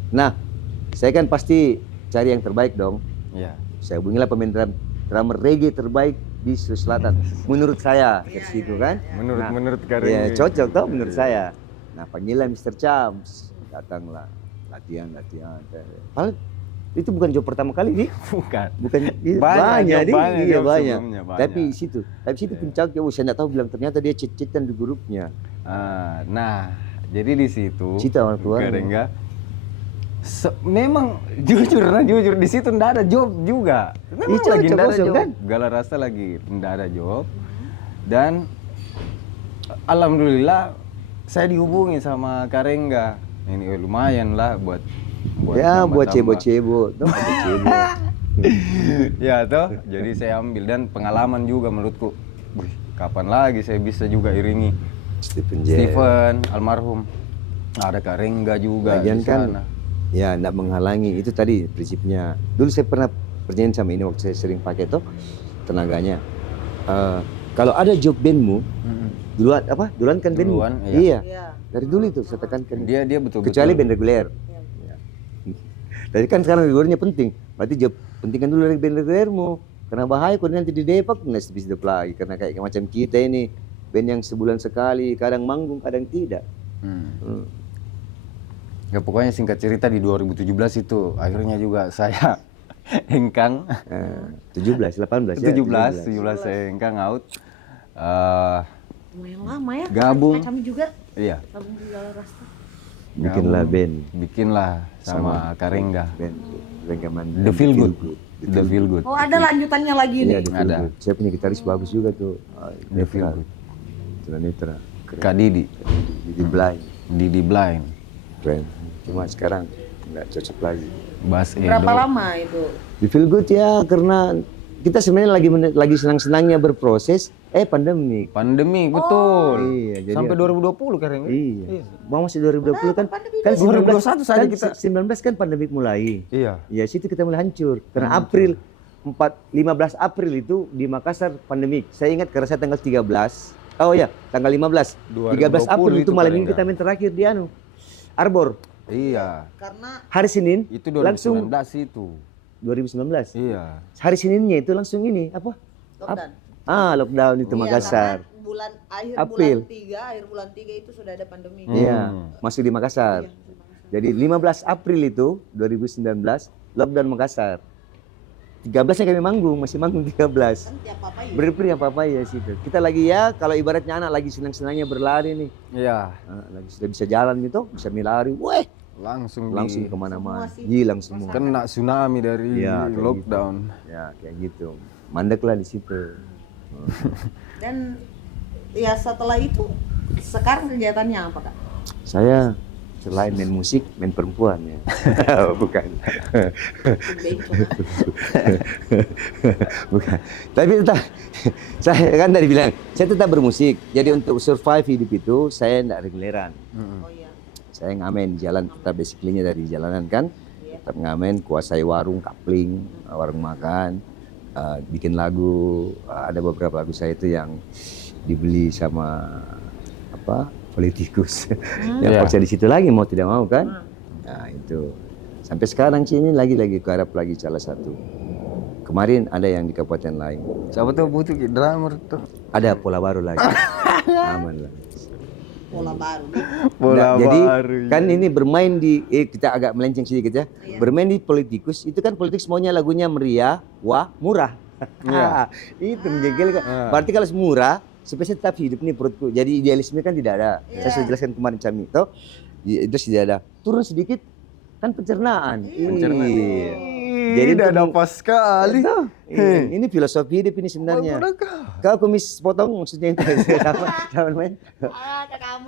Nah, saya kan pasti cari yang terbaik dong. Iya. Saya hubungilah pemain drummer reggae terbaik di Sulawesi Selatan. Menurut saya, versi itu kan. Menurut Ya, Karim. cocok toh menurut saya. Nah, panggillah Mr. Chams. Datanglah latihan. Padahal itu bukan job pertama kali nih. Bukan. Bukan Banyak, nih. banyak Iya job banyak. sebelumnya, banyak. Tapi situ puncaknya. Saya nggak tahu bilang ternyata dia cheat-cheatan di grupnya. Nah, jadi di situ Cita orang tua. Karengga memang jujur di situ ndak ada job juga. Memang Iya, lagi ndak ada kosong, job. kan? Galah Rasta lagi ndak ada job. Dan alhamdulillah saya dihubungi sama Karengga. Ini lumayan lah buat Ya, buat tambah-tambah. cebo-cebo. Tuh, buat cebo. Ya toh, jadi saya ambil dan pengalaman juga menurutku. Wih, kapan lagi saya bisa juga iringi Stephen James. Steven almarhum. Ada Karengga juga Lagian di kan, sana. ya enggak menghalangi. Itu tadi prinsipnya. Dulu saya pernah perjanjian sama ini waktu saya sering pakai tuh tenaganya. Kalau ada job bandmu, duluan kan bandmu. Duluan, iya. Iya. Iya. Dari dulu itu saya tekankan. Dia betul-betul. Kecuali band reguler. Ya. Tapi kan sekarang regulernya penting. Berarti pentingkan dulu band regulermu. Karena bahaya kalau nanti di Depak nggak bisa hidup lagi. Karena kayak macam kita ini band yang sebulan sekali, kadang manggung, kadang tidak. Ya pokoknya singkat cerita di 2017 itu akhirnya juga saya hengkang. 17, 18 ya. 17 saya hengkang out. Lumayan lama ya. Gabung. Kami juga Iya. gabung di Galau Rasta. Bikinlah band. Sama Karengga. Band Renggaman. The Feel Good. The Feel Good. Oh ada lanjutannya lagi Iya, nih. The Feel Ada. Good. Saya punya gitaris bagus juga tuh. The Feel Good. Tunanetra. Kak Didi. Didi Blind. Didi Blind. Keren. Cuma sekarang nggak cocok lagi. Bass Edo. Berapa lama itu? The Feel Good ya karena kita sebenarnya lagi senang-senangnya berproses. Pandemi. Pandemi, betul. Iya, jadi sampai 2020 Karengga. Iya. Mau masih 2020 kan? Pandemi Kan 2021 saja kan kita. 19 kan pandemi mulai. Iya. Ya situ kita mulai hancur. Karena April 15 April itu di Makassar pandemik. Saya ingat karena saya tanggal 13. Oh ya, tanggal 15. 13 April itu malam minggu kita main terakhir di Arbor. Iya. Karena Hari Senin Itu 2019 langsung itu. 2019. Iya. Hari Seninnya itu langsung ini apa? lockdown. Lockdown itu Iya, Makassar. karena bulan akhir April. bulan 3 itu sudah ada pandemi. Iya, masuk di Makassar. Iya. Jadi 15 April itu 2019 lockdown Makassar. 13-nya kami masih manggung 13. Kan tiap apa ya? Beri apa ya situ. Kita lagi ya kalau ibaratnya anak lagi senang-senangnya berlari nih. Iya. Lagi sudah bisa jalan gitu, bisa melari. Weh, Langsung langsung di kemana-mana. Semua sih. Hilang semua. kena tsunami dari Iya, kayak lockdown. Ya, kayak gitu. Mandek lah di situ. Dan ya setelah itu sekarang kegiatannya apa Kak? Saya selain main musik, main perempuan ya. Bukan. Bukan. Tapi tetap, saya kan tadi bilang, saya tetap bermusik. Jadi untuk survive hidup itu, saya tidak reguleran. Oh iya. Saya ngamen jalan, tetap basically-nya dari jalanan kan. Tetap ngamen, kuasai warung, kapling, warung makan, bikin lagu. Ada beberapa lagu saya itu yang dibeli sama politikus. Yang Iya. paksa di situ lagi mau tidak mau kan. Nah itu. Sampai sekarang sih ini lagi garap lagi salah satu. Kemarin ada yang di kabupaten lain. Siapa tuh butuh drummer tuh? Ada pola baru lagi. Aman lah. Pola baru. Nah, jadi kan ini bermain di kita agak melenceng sedikit ya. Bermain di politikus itu kan politikus maunya lagunya meriah, murah. Iya. Itu menjengkelkan. Berarti kalau murah supaya saya tetap hidup nih perutku. Jadi idealisme kan tidak ada. Saya sudah jelaskan kemarin Cami itu tidak ada. Turun sedikit kan pencernaan. Pencernaan. Iya. Jadi tidak untuk dapat sekali. ini filosofi hidup ini sebenarnya. Kau kumis potong maksudnya itu apa namanya?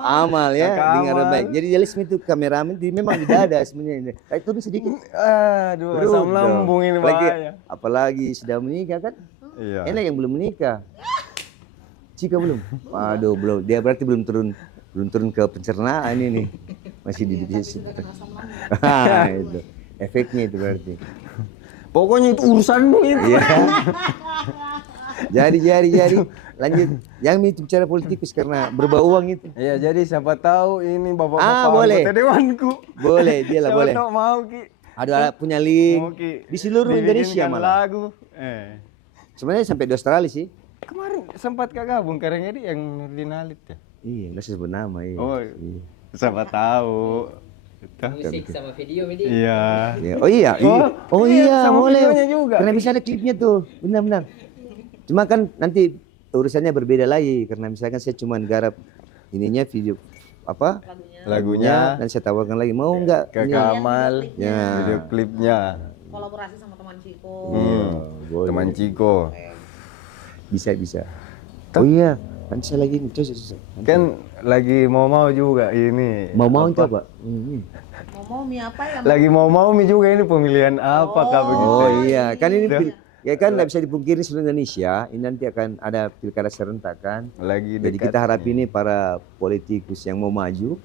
Amal ya, Kakak dengar amal. baik. Jadi idealisme itu kameramen memang tidak ada sebenarnya. Tapi turun sedikit. Aduh, asam Dong. lambung ini bahaya. Apalagi sudah menikah kan? Iya. Enak yang belum menikah. Cika belum? Waduh, belum. Dia berarti belum turun ke pencernaan ini. Masih di situ. Itu. Efeknya itu berarti. Pokoknya itu urusanmu itu. Iya. Jadi lanjut. Yang itu bicara politikus karena berbau uang itu. Iya, jadi siapa tahu ini bapak-bapak boleh. anggota dewanku. Boleh, dia lah Siapa boleh. tahu mau Ki. Ada punya link Mau, Ki. di seluruh Indonesia Dibikinkan malah. lagu. Sebenarnya sampai di Australia sih. Kemarin sempat Kak gabung karena dia yang Nurdin Halid ya. Iya, nggak sebut nama iya. Oh, Iya. siapa tahu. Musik sama video ini. Iya. Iya. Oh iya, Oh, iya, sama boleh. videonya juga. Karena bisa ada klipnya tuh, benar-benar. Cuma kan nanti urusannya berbeda lagi karena misalkan saya cuma garap ininya video Lagunya dan saya tawarkan lagi mau nggak? Kak Ini? Kamal, Ya. video klipnya. Kolaborasi sama teman Ciko. Iya, boleh. Teman Ciko. Bisa. Oh iya, kan saya lagi ini susah. Kan lagi mau juga ini. Mau itu apa? Ini. Mau mie apa ya? Lagi mau Mi juga ini pemilihan apa Kak begitu? Oh iya, kan ini ya kan nggak bisa dipungkiri seluruh Indonesia. Ini nanti akan ada pilkada serentak kan. Lagi Jadi dekat. kita harap ini para politikus yang mau maju,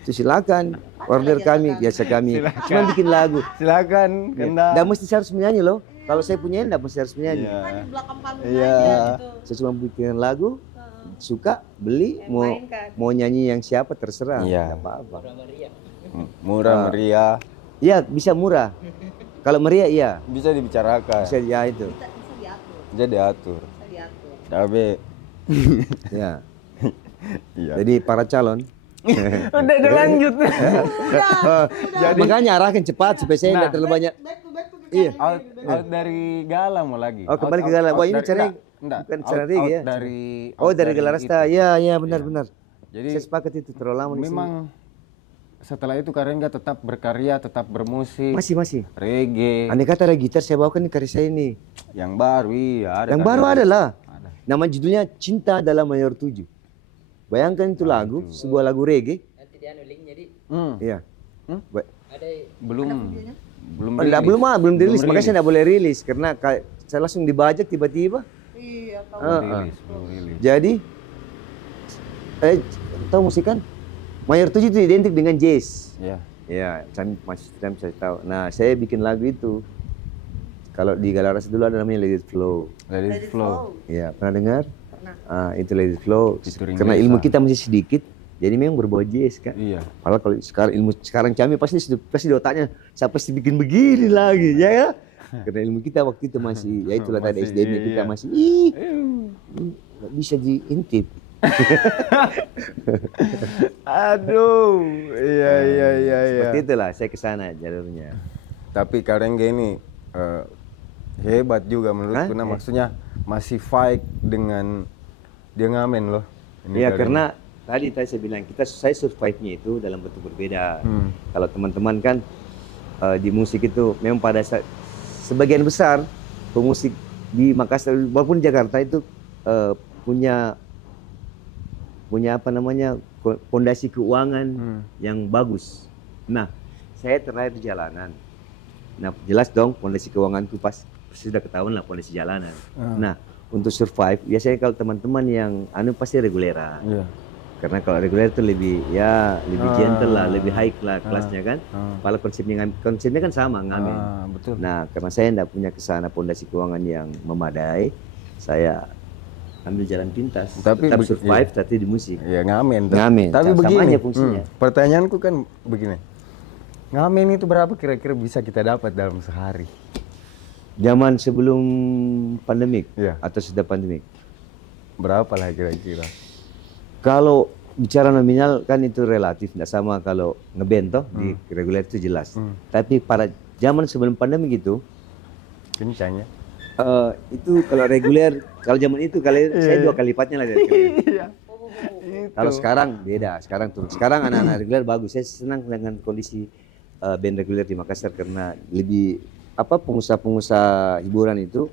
itu silakan order kami, biasa kami. Cuma bikin lagu. Silakan, kena. Nggak mesti harus menyanyi loh. Kalau saya punya nggak mesti harus menyanyi. Iya. Di belakang panggung Iya. aja gitu. Saya cuma bikin lagu, suka beli Mainkan. mau nyanyi yang siapa terserah, Iya. nggak apa-apa. Murah meriah, Iya bisa murah. Kalau meriah iya bisa dibicarakan, bisa ya itu. Bisa diatur. bisa diatur. Bisa diatur. Tapi Ya. iya. Jadi para calon. Udah lanjut. Makanya arahkan cepat supaya saya Nah. tidak terlalu banyak. Back to Iya. Out dari Gala mau lagi. Oh kembali ke Gala. Wah ini cara bukan cara reggae ya. Dari Galarasta. Iya benar. Jadi Saya sepakat itu terlalu lama di sini. memang setelah itu Karengga tetap berkarya, tetap bermusik, Masih. reggae. Andai kata ada gitar saya bawakan karya saya ini. Yang baru iya ada. Yang baru adalah nama judulnya Cinta Dalam Mayor 7. Bayangkan itu lagu, sebuah lagu reggae. Nanti dia anu linknya di Iya. ada Belum Oh, belum dirilis, makanya saya tidak boleh rilis karena saya langsung dibajak tiba-tiba. Iya, tahu. belum rilis. Jadi, tahu musik kan? Mayor 7 itu identik dengan jazz. Ya. Ya, masih saya tahu. Nah, saya bikin lagu itu. Kalau di Galaras dulu ada namanya Let It Flow. Let it flow. Ya, pernah dengar? Pernah. Itu Let It Flow. Featuring Karena Desa. ilmu kita masih sedikit, jadi memang berbau jazz kan. Iya. Padahal kalau sekarang kami pasti di otaknya saya pasti bikin begini lagi, ya kan? Karena ilmu kita waktu itu masih, ya itulah tadi Masih, SDM kita iya. masih, nggak bisa diintip. Aduh. Iya. Seperti itulah saya kesana jalurnya. Tapi Karengga ini hebat juga menurutku. Nah, maksudnya masih fight dengan dia ngamen loh. Ini Ya Karengga. karena tadi saya bilang saya survive-nya itu dalam bentuk berbeda. Kalau teman-teman kan di musik itu memang sebagian besar pemusik di Makassar walaupun Jakarta itu punya apa namanya fondasi keuangan yang bagus. Nah, saya terlahir di jalanan. Nah, jelas dong fondasi keuanganku pasti sudah ketahuan lah fondasi jalanan. Nah, untuk survive biasanya kalau teman-teman yang pasti reguleran. Iya. Karena kalau reguler itu lebih gentle lah, lebih high lah kelasnya kan. Padahal konsepnya kan sama ngamen. Betul. Nah, karena saya tidak punya kesana fondasi keuangan yang memadai, saya ambil jalan pintas. Tapi tetap survive tapi di musik. Ya ngamen. Ngamen. Tapi Sama begini, aja fungsinya. pertanyaanku kan begini. Ngamen itu berapa kira-kira bisa kita dapat dalam sehari? Zaman sebelum pandemik Iya. atau sudah pandemik. Berapa lah kira-kira? Kalau bicara nominal kan itu relatif, tidak sama kalau ngeband toh di reguler itu jelas. Tapi pada zaman sebelum pandemik itu Kencang ya? itu kalau reguler kalau zaman itu saya 2 kali lipatnya lah dari kalian. Kalau sekarang beda, sekarang turun. Sekarang anak-anak reguler bagus. Saya senang dengan kondisi band reguler di Makassar karena lebih pengusaha hiburan itu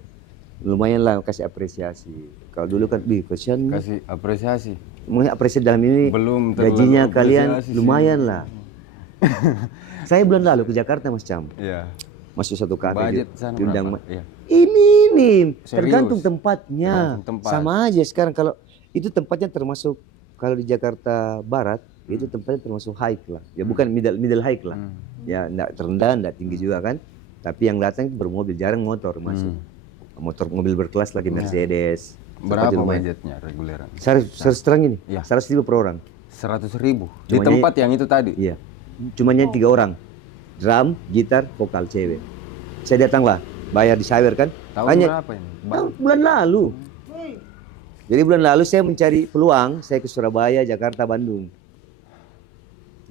lumayan lah kasih apresiasi. Kalau dulu kan kasihan Kasih apresiasi. mungkin apresiasi dalam ini Belum terlalu gajinya kalian apresiasi sih. lumayan lah. Saya bulan lalu ke Jakarta Mas Cam, Iya. masuk satu kafe Budget sana diundang berapa? Iya. minim, Serius? tergantung tempatnya. Tergantung tempat. Sama aja sekarang kalau itu tempatnya termasuk kalau di Jakarta Barat itu tempatnya termasuk high lah. Ya bukan middle high lah. Ya enggak terendah, enggak tinggi juga kan. Tapi yang datang itu bermobil, jarang motor masuk. Mobil berkelas lagi Mercedes. Berapa Tempatnya lumayan. budgetnya reguleran? Saya terang ini, Iya. 100.000 per orang. 100.000 di Cuma tempat yang itu tadi. Iya. Cuma nyanyi 3 orang. Drum, gitar, vokal cewek. Saya datang lah, bayar di Sawer kan. Tahun Hanya berapa ini? bulan lalu. Jadi bulan lalu saya mencari peluang, saya ke Surabaya, Jakarta, Bandung.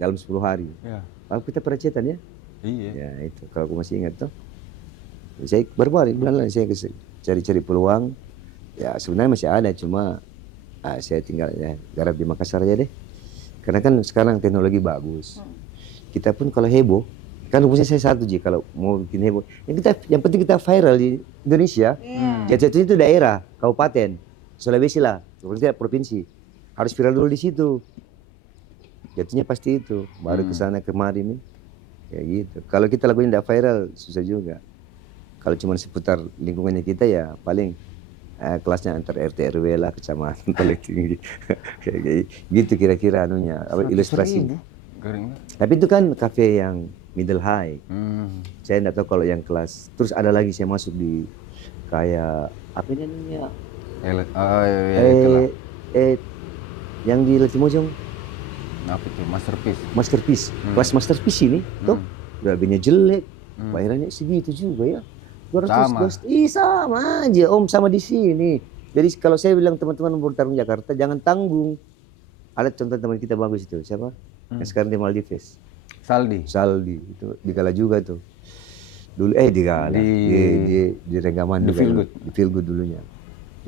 Dalam 10 hari. Ya. Kalau kita pernah cetan ya? Iya. Ya itu, kalau aku masih ingat tuh. Saya baru bulan lalu saya cari-cari peluang. Ya sebenarnya masih ada, cuma saya tinggal ya garap di Makassar aja deh. Karena kan sekarang teknologi bagus. Kita pun kalau heboh, kan fungsi saya satu kalau mau bikin heboh. Yang penting kita viral di Indonesia. Jatuh itu daerah, kabupaten, Sulawesi lah, tidak provinsi. Harus viral dulu di situ. Jatuhnya pasti itu, baru ke sana kemari nih. Kayak gitu. Kalau kita lakuin tidak viral susah juga. Kalau cuma seputar lingkungannya kita ya paling kelasnya antar RT RW lah, kecamatan paling tinggi. Kayak gitu kira-kira anunya, ilustrasi. Tapi itu kan kafe yang middle high. Saya enggak tahu kalau yang kelas. Terus ada lagi saya masuk di kayak apa ini namanya? yang di Latimojong Apa itu? Masterpiece. masterpiece, kelas masterpiece ini, tuh harganya jelek, bayarannya segitu juga ya. 200, 200. Ih sama aja Om, sama di sini. Jadi kalau saya bilang teman-teman mau bertarung Jakarta, jangan tanggung. Ada contoh teman kita bagus itu, siapa? Yang sekarang di Maldives. Saldi, itu digala juga tuh. Dulu digala. Di Renggaman di juga. Feel Good. Di Feel Good dulunya.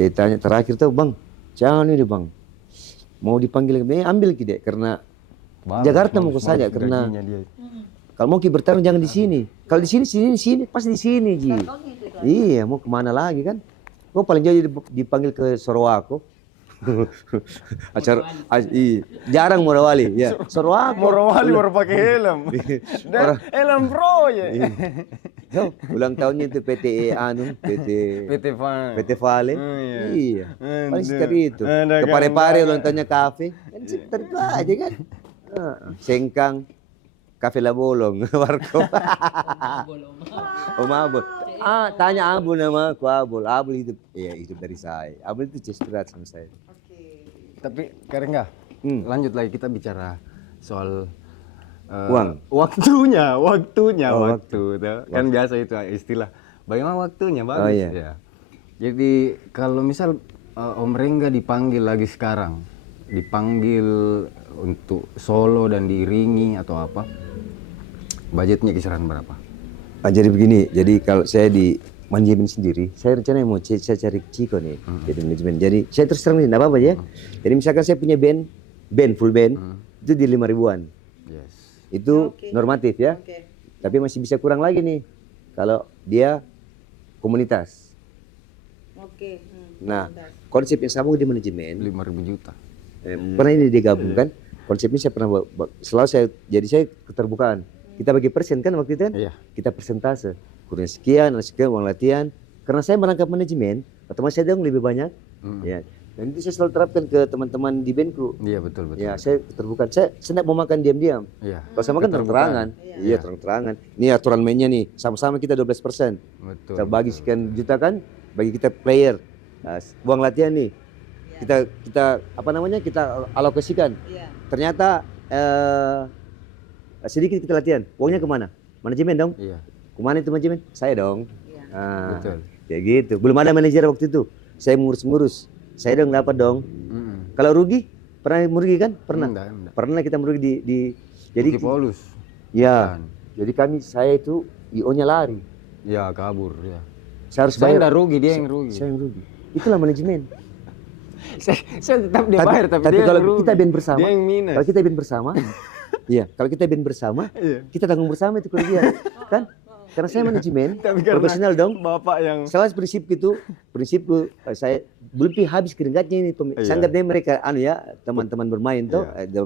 Dia tanya terakhir tuh, "Bang, jangan ini Bang. Mau dipanggil ambil Ki, Dek, karena Jakarta mau ke saya karena kalau mau bertarung jangan di sini. Kalau di sini pasti di sini Ji. Iya, mau kemana lagi kan? Gue paling jauh dipanggil ke Sorowako. Jarang Morowali, ya. Sorowako. Morowali baru pakai helm. Helm pro ya. So, ulang tahunnya itu PT Vale. Iya. Paling sekitar itu. Ke Pare-Pare ulang tahunnya kafe. Kan sekitar itu aja kan. Sengkang, Kafe Labolong, Warkop. Om Abul. Tanya Abul nama aku Abul. Abul hidup dari saya. Abul itu cestirat sama saya. Tapi Karengga, lanjut lagi kita bicara soal uang. Waktunya. Waktu. Kan biasa itu istilah. Bagaimana waktunya bagus ya. Jadi kalau misal Om Rengga dipanggil lagi sekarang, dipanggil untuk solo dan diiringi atau apa, budgetnya kisaran berapa? Jadi begini, jadi kalau saya di manajemen sendiri, saya rencana mau saya cari Ciko nih, jadi manajemen. Jadi saya terus terang nih, enggak apa-apa ya. Jadi misalkan saya punya band full band, itu di 5 ribuan. Yes. Itu normatif ya. Tapi masih bisa kurang lagi nih, kalau dia komunitas. Nah, konsep yang sama di manajemen. 5.000 juta. Pernah ini digabungkan, konsepnya saya pernah, selalu saya keterbukaan. Kita bagi persen kan waktu itu kan? Iya. Kita persentase. Kurang sekian uang latihan. Karena saya merangkap manajemen, otomatis saya dong lebih banyak. Ya. Dan itu saya selalu terapkan ke teman-teman di bandku. Iya betul. Ya, saya keterbukaan. Saya tidak mau makan diam-diam. Iya. Kalau sama kan terang-terangan. Iya, terang-terangan. Ini aturan mainnya nih, sama-sama kita 12%. Betul. Kita bagi sekian juta kan, bagi kita player. Nah, uang latihan nih. Kita alokasikan. Ternyata sedikit kita latihan. Uangnya kemana? Manajemen dong. Iya. Kemana itu manajemen? Saya dong. Betul. Kayak gitu. Belum ada manajer waktu itu. Saya ngurus-ngurus. Saya dong dapat dong. Kalau rugi, pernah merugi kan? Pernah. Enggak. Pernah kita merugi di jadi Polus. Ya. Jadi saya itu IO-nya lari. Ya kabur ya. Saya harus Saya bayar. enggak rugi, dia yang rugi. Saya yang rugi. Itulah manajemen. saya tetap dia bayar tapi dia kalau yang rugi. kita band bersama, Dia yang minus. kalau kita band bersama, iya, kalau kita band bersama, kita tanggung bersama itu kerugian, kan? Karena saya manajemen, profesional dong. Bapak yang Salah prinsipku, saya belum habis keringatnya ini. Sangatnya mereka, teman-teman bermain tuh,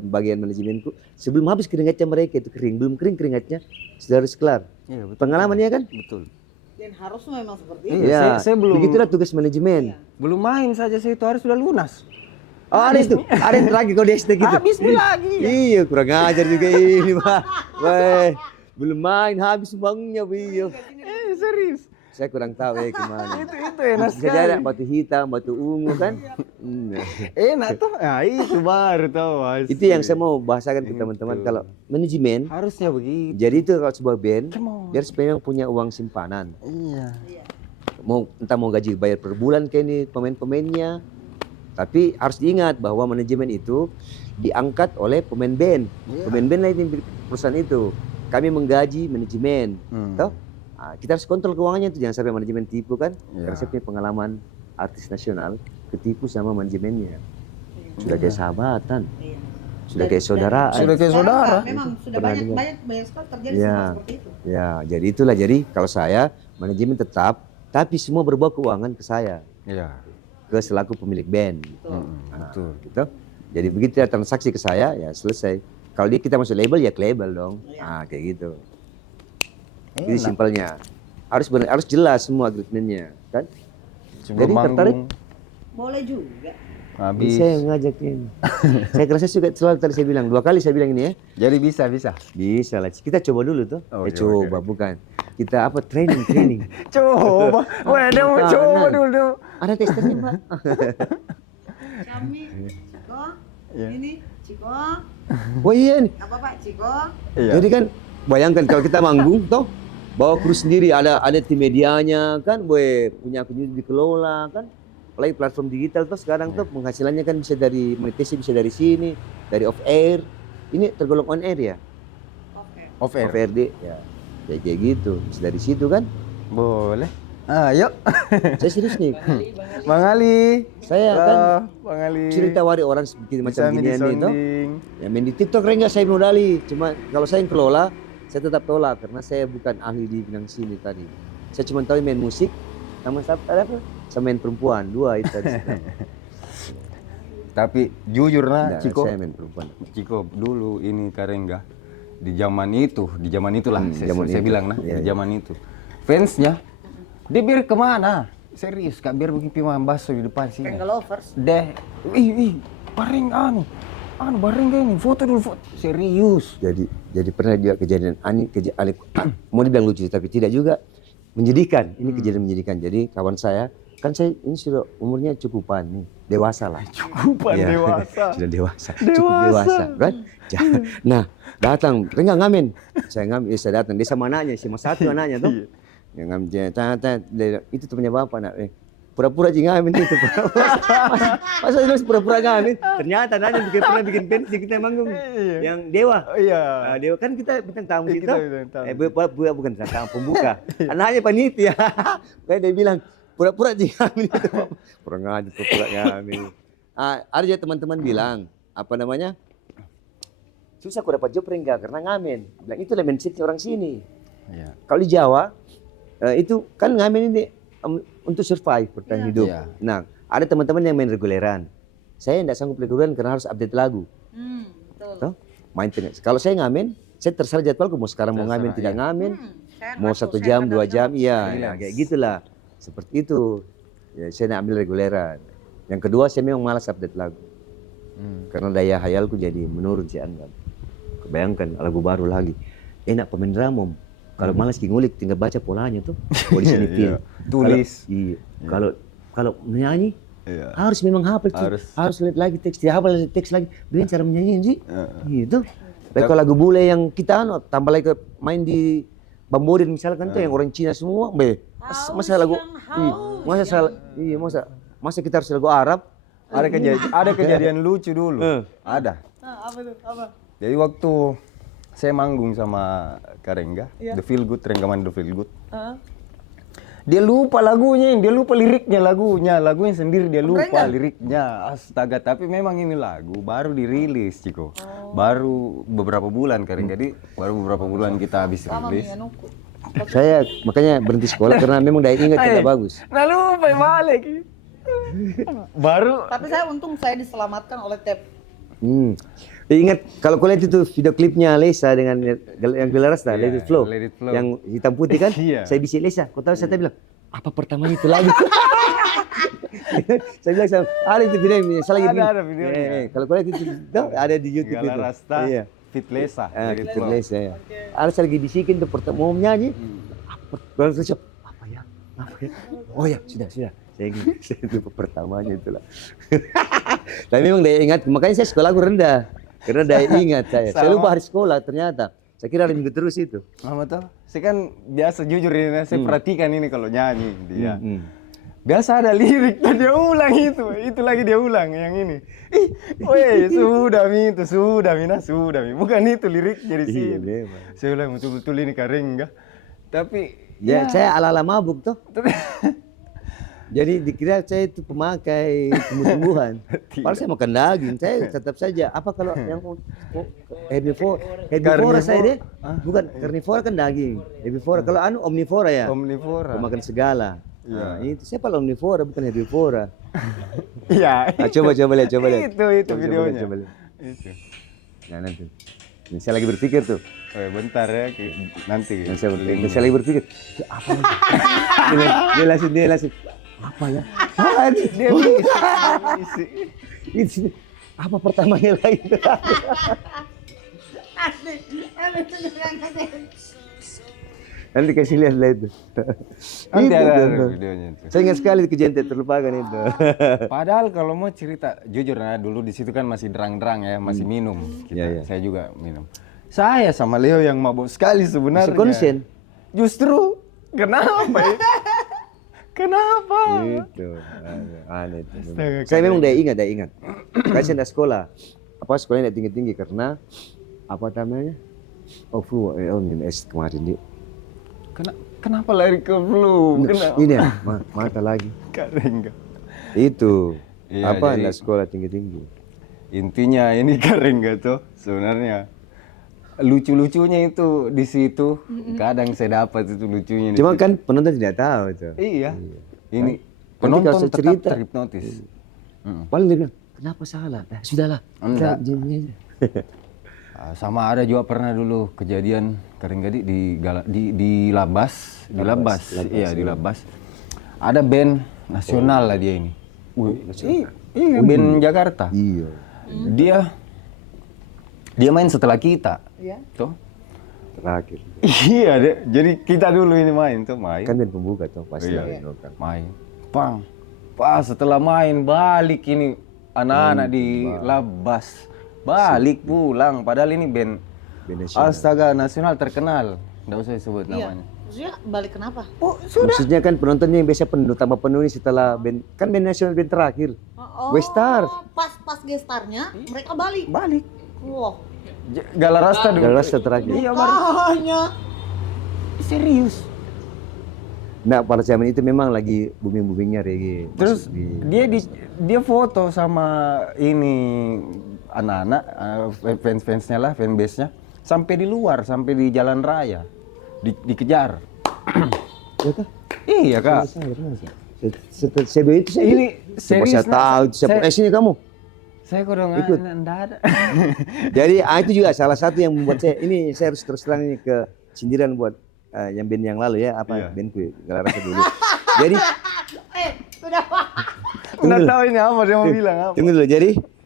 bagian manajemenku. Sebelum habis keringatnya mereka itu kering, belum kering keringatnya, sudah harus kelar. Iya, betul. Pengalamannya kan? Betul. Dan harusnya memang seperti itu. Iya, saya belum. Begitulah tugas manajemen. Belum main saja saya itu harus sudah lunas. Oh ada itu, ada yang lagi kalau dia SD gitu. Habis lagi. Iya, kurang ajar juga ini, Pak. Weh, belum main habis uangnya, Bio. Serius. Saya kurang tahu kemana. Itu enak Bisa sekali. ada batu hitam, batu ungu kan. Enak tuh. Nah, itu baru tahu. Itu yang saya mau bahasakan ke teman-teman. Kalau manajemen, harusnya begitu. jadi itu kalau sebuah band, Come on. dia harus memang punya uang simpanan. Iya. Entah mau gaji bayar per bulan kayak ini pemain-pemainnya. Tapi harus diingat bahwa manajemen itu diangkat oleh pemain band. Pemain band lain perusahaan itu. Kami menggaji manajemen. Toh? Nah, kita harus kontrol keuangannya itu, jangan sampai manajemen tipu kan. Karena saya punya pengalaman artis nasional ketipu sama manajemennya. Sudah kayak sahabatan. Sudah kayak saudaraan. Sudah kayak saudara. Memang sudah banyak sekali terjadi seperti itu. Ya, jadi itulah. Jadi kalau saya manajemen tetap, tapi semua berbuat keuangan ke saya. Iya. Ke selaku pemilik band. Betul. Gitu. Jadi begitu ya transaksi ke saya, ya selesai. Kalau kita masuk label ya ke label dong. Kayak gitu. Jadi simpelnya. Harus jelas semua agreementnya, kan? Jadi tertarik? Boleh juga. Habis. Saya yang ngajaknya ini. Saya kira saya suka selalu tadi saya bilang 2 kali saya bilang ini ya. Jadi bisa. Bisa lah. Kita coba dulu tuh. Coba bukan. Kita training. Coba. Wah, dia mau coba dulu. Ada testernya, Pak. Cami, Ciko, ini Ciko, Oh iya nih. apa Pak Ciko? Iya. Jadi kan bayangkan kalau kita manggung toh bawa kru sendiri, ada tim medianya kan, punya akun YouTube dikelola kan. Apalagi platform digital tuh sekarang tuh penghasilannya kan bisa dari monetisasi, bisa dari sini, dari off air. Ini tergolong on air ya? Oke. Off air. Off air ya. Ya kayak gitu, bisa dari situ kan. Boleh. Ayo. Saya serius nih. Bang Ali. Saya kan Bang Ali. cerita wari orang seperti macam ginian nih toh. Sounding. Ya main di TikTok enggak saya modali. Cuma kalau saya yang kelola, saya tetap tolak karena saya bukan ahli di bidang sini tadi. Saya cuma tahu main musik sama apa? Sama main perempuan, dua itu tadi. Tapi jujur Nah, Ciko. saya main perempuan. Ciko dulu ini Karengga di zaman itulah zaman saya itu. bilang nah Iya, di iya. zaman itu fansnya dia biar kemana serius kak biar bikin piman bakso di depan sini Rengga lovers. deh bareng bareng ini foto dulu foto serius Jadi pernah dia kejadian mau dibilang lucu tapi tidak juga menjadikan. Ini kejadian menjadikan. Jadi kawan saya kan saya ini sudah umurnya cukupan nih, dewasa lah. cukupan Iya, dewasa sudah dewasa, cukup dewasa kan. Nah datang, enggak ngamen. Saya ngamen, saya datang. Dia sama anaknya, sama satu anaknya tuh. Yang ngamen, itu temannya bapak nak. Pura-pura aja ngamen itu. Masa lu pura-pura ngamen? Ternyata anaknya pernah bikin pensi kita manggung. Yang Dewa. iya Nah, Dewa kan kita bintang tamu Iya, situ. kita bintang tamu. Bukan bintang tamu, pembuka. Anaknya panitia. Kayak dia bilang, pura-pura aja ngamen itu. Pura ngamen. Ada juga teman-teman bilang, apa namanya? Susah aku dapat job enggak karena ngamen. Bilang itu lah mindset orang sini. iya Kalau di Jawa itu kan ngamen ini untuk survive bertahan hidup. Iya. Nah, ada teman-teman yang main reguleran. Saya tidak sanggup reguleran karena harus update lagu. Betul. Toh? Main tengah. Kalau saya ngamen, saya terserah jadwalku mau sekarang mau ngamen Terserah, tidak iya. ngamen, Saya mau masuk, 1 saya jam, kadang 2 jam, iya, freelance. ya, kayak gitulah. Seperti itu. Ya, saya nak ambil reguleran. Yang kedua, saya memang malas update lagu. Karena daya hayalku jadi menurun saya anggap. Kebayangkan lagu baru lagi. Enak pemain drum. Kalau malas ngulik tinggal baca polanya tuh. Oh di sini pin. Tulis. Kalau menyanyi Iya. harus memang hafal tuh. Harus. Harus lihat lagi teks, dia hafal teks lagi. Biar cara menyanyi sih. Gitu. Tapi kalau lagu bule yang kita tambah lagi main di Bamborin misalkan tuh yang orang Cina semua, masa lagu masa kita harus lagu Arab. Ada kejadian lucu dulu. Ada. Apa tuh? Apa? Jadi waktu saya manggung sama Karengga, The Feel Good, rekaman The Feel Good. Dia lupa lagunya, dia lupa liriknya lagunya sendiri dia lupa liriknya. Astaga, tapi memang ini lagu baru dirilis, Ciko. Baru beberapa bulan Karengga, jadi baru beberapa bulan kita habis rilis. Saya makanya berhenti sekolah karena memang daya ingat tidak bagus. Nah lupa balik. Baru Tapi saya untung saya diselamatkan oleh tape. Ingat kalau kau lihat itu video klipnya Lesa dengan yang Gelaras Iya, Let It Flow, Let It Flow. yang hitam putih kan? Iya. Saya bisik Lesa, kau tahu saya bilang apa pertamanya itu lagi? Saya bilang sama, ada itu video, saya lagi Ada videonya. kalau kau lihat itu ada di YouTube Gala itu. Rasta, Iya. Fit Lesa. Let It Itu Flow. Lesa ya. Ada saya lagi bisikin tuh pertama mau nyanyi. Apa ya? Apa ya? Oh ya, sudah. Saya itu pertamanya itulah. Tapi memang daya ingat, makanya saya sekolah aku rendah. Karena daya ingat saya. Saya lupa hari sekolah ternyata. Saya kira hari minggu terus itu. Mama tahu, saya kan biasa jujur ini, saya perhatikan ini kalau nyanyi dia. Biasa ada lirik dan dia ulang itu lagi dia ulang yang ini. Sudah Mi. Bukan itu lirik jadi sih. memang. Saya ulang betul-betul ini Karengga. Tapi Ya, saya ala-ala mabuk tuh. Jadi dikira saya itu pemakai tumbuh-tumbuhan. Padahal saya makan daging. Saya tetap saja. Apa kalau yang herbivora saya deh? Bukan, karnivora kan daging. Herbivora. Kalau omnivora ya. omnivora. Makan segala. Nah, itu saya kalau omnivora bukan herbivora. Iya. Nah, coba lihat. Itu videonya. Coba lihat. Itu. Nah, nanti. Ini saya lagi berpikir tuh. Bentar ya, nanti. Saya lagi berpikir. Apa ini? Dia langsung. Apa ya? Dia isi. Itu apa pertamanya lagi? Nanti kasih lihat lah itu. Nanti Itu ada tuh. videonya itu. Saya ingat sekali kejadian tidak terlupakan itu. Padahal kalau mau cerita jujur nah dulu di situ kan masih derang-derang ya, masih minum kita. Iya, iya. Saya juga minum. Saya sama Leo yang mabuk sekali sebenarnya. Masih konsen. Justru kenapa ya? Kenapa? Itu aneh itu. Astaga, Saya memang dah ingat. Kan saya dah sekolah. Apa sekolahnya tidak tinggi-tinggi karena apa namanya? Oh flu, S kemarin nih. Kenapa lari ke flu? Kenapa? Ini ya, mata lagi. Karengga. Itu Iya, apa jadi- dah sekolah tinggi-tinggi. Intinya ini Karengga tuh sebenarnya lucu-lucunya itu di situ. Kadang saya dapat itu lucunya. Di Cuma situ. kan penonton tidak tahu itu. Iya. Ini kalau penonton saya tetap cerita- terhipnotis. Paling dia bilang, kenapa salah? Sudahlah. Enggak. Kita diam aja. Sama ada juga pernah dulu kejadian Karinggadi di Labas, iya di Labas. Ada band nasional lah dia ini. Iya, band Jakarta. Iya. Dia main setelah kita. Iya. Tuh. Terakhir. Iya, jadi kita dulu ini main tuh main. Kan dan pembuka tuh pasti Iya. kan. Main. Pas setelah main balik ini anak-anak di Labas. Balik pulang padahal ini band Band nasional. Astaga nasional terkenal. Nggak usah disebut Iya. namanya. Maksudnya balik kenapa? Oh, sudah. Maksudnya kan penontonnya yang biasa penuh tambah penuh ini setelah band kan band nasional band terakhir. Oh, Westar. Pas gestarnya mereka balik. Balik. Wah. Galarasta dulu. Galarasta terakhir. Iya, baru. Makanya. Serius. Nah pada zaman itu memang lagi booming-boomingnya reggae. Terus Masuk di- dia foto sama ini anak-anak fans-fansnya lah, fanbase-nya sampai di luar, sampai di jalan raya. Dikejar. Ya kah? Iya, Kak. Setelah CB itu saya Ini siapa serius, saya tahu itu siapa sini kamu. Saya kok udah Ikut. enggak ada. Jadi itu juga salah satu yang membuat saya harus terus terang ini ke sindiran buat yang band yang lalu ya apa Iya. bandku Galarasa dulu. Jadi Sudah Pak. Nggak tahu ini apa dia mau bilang apa. tunggu dulu.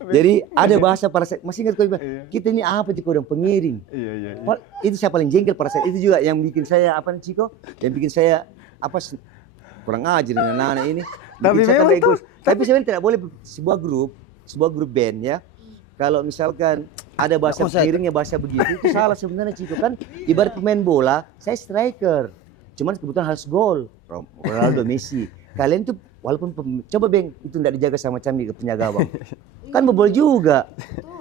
Jadi ada bahasa para masih ingat kau bilang kita ini apa sih kau orang pengiring. Iya, iya. Itu siapa paling jengkel pada saat itu juga yang bikin saya apa nih Ciko? Yang bikin saya apa kurang ajar dengan anak-anak ini. Tapi Bikin saya memang tambah egois. Tapi sebenarnya tidak boleh sebuah grup band ya. Kalau misalkan ada bahasa pengiringnya bahasa begitu itu salah sebenarnya Ciko kan. Ibarat pemain bola, saya striker. Cuman kebetulan harus gol. Ronaldo, Messi. Kalian tuh walaupun coba Bang itu tidak dijaga sama Cami ke penjaga bang. Kan bobol juga.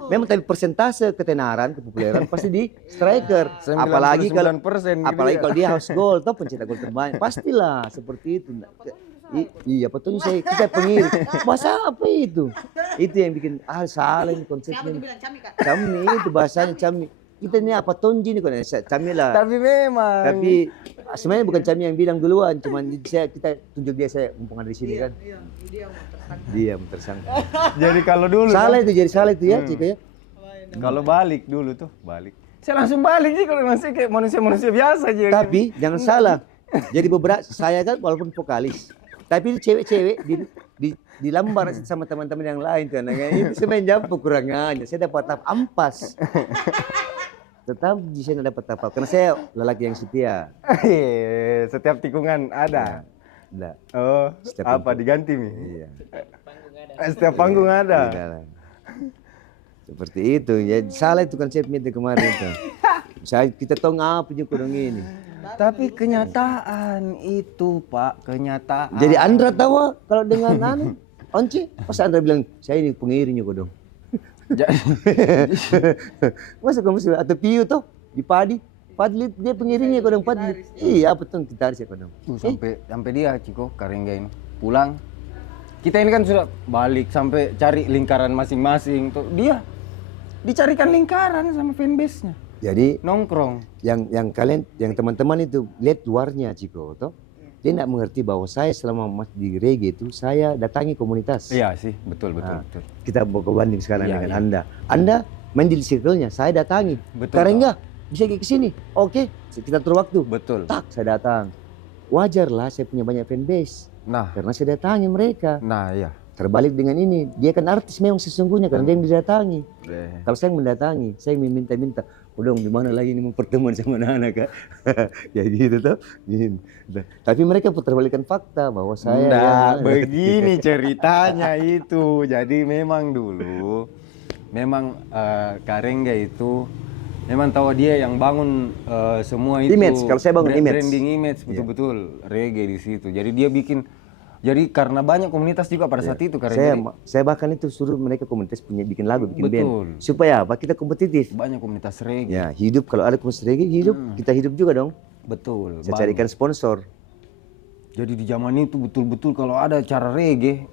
Memang tapi persentase ketenaran, kepopuleran pasti di striker. 99% Apalagi kalau gitu apalagi ya. kalau dia harus gol, toh pencetak gol terbanyak. Pastilah seperti itu. Iya, betul saya kita pengiring. Bahasa apa itu? Itu yang bikin salah ini Siapa konsepnya. dibilang Cami Kak? Cami itu bahasanya Cami. Kita ini apa tonji nih Cami lah. Tapi memang. Tapi sebenarnya bukan Cami yang bilang duluan, cuman kita tunjuk dia saya mumpung ada di sini kan. Iya, dia mau tersangka. Dia yang tersangka. Jadi kalau dulu Salah itu jadi salah itu ya, Ciko ya. kalau balik dulu tuh balik. Saya langsung balik sih kalau masih kayak manusia-manusia biasa aja. Tapi jangan salah. Jadi beberapa saya kan walaupun vokalis, tapi itu cewek-cewek di lambar sama teman-teman yang lain tuh anaknya. Itu saya main jampu kurang aja. Saya dapat tahap ampas. Tetap di sini dapat apa? Karena saya lelaki yang setia. Setiap tikungan ada. Enggak. Oh, Setiap apa diganti nih? Iya. Setiap panggung ada. Tidak lah. Seperti itu. Ya salah itu konsepnya itu kemarin itu. Saya kita tahu ngapa juga kurang ini. Tapi kenyataan itu, Pak, kenyataan. Jadi Andra tahu kalau dengan anu Once, pas Andra bilang saya ini pengiringnya kok dong. Masa kamu sudah atau Piu tuh di Padi dia pengiringnya kok dong Padi. Iya betul kita harus ya kok dong. sampai dia Ciko Karengga ini pulang. Kita ini kan sudah balik sampai cari lingkaran masing-masing tuh. Dia dicarikan lingkaran sama fanbase-nya. Jadi Nongkrong. yang kalian yang teman-teman itu lihat luarnya Ciko toh. Dia tidak mengerti bahwa saya selama di reggae itu saya datangi komunitas. Iya sih, betul. Kita mau ke banding sekarang Iya, dengan iya. Anda. Anda main di circle-nya, saya datangi. Betul, Karengga bisa ke sini. Oke, kita atur waktu. Betul. Tak, saya datang. Wajar lah saya punya banyak fanbase. Nah, Karena saya datangi mereka. iya. terbalik dengan ini. Dia kan artis memang sesungguhnya karena dia yang didatangi. Kalau saya yang mendatangi, saya yang meminta-minta, udah di mana lagi ini mau pertemuan sama anak-anak Kak? Ya gitu tuh. Tapi mereka terbalikan fakta bahwa saya Nggak, begini ceritanya itu. Jadi memang dulu, memang Kak Rengga itu memang tahu dia yang bangun semua itu. Image, kalau saya bangun image. Branding image, betul-betul reggae di situ. Jadi dia bikin, jadi karena banyak komunitas juga pada saat itu Kak Rengga. Saya bahkan itu suruh mereka komunitas punya bikin lagu, bikin Betul. band. Supaya apa? Kita kompetitif. Banyak komunitas reggae. Ya, hidup kalau ada komunitas reggae, hidup, kita hidup juga dong. Betul. Saya carikan sponsor. Jadi di zaman itu betul-betul kalau ada acara reggae,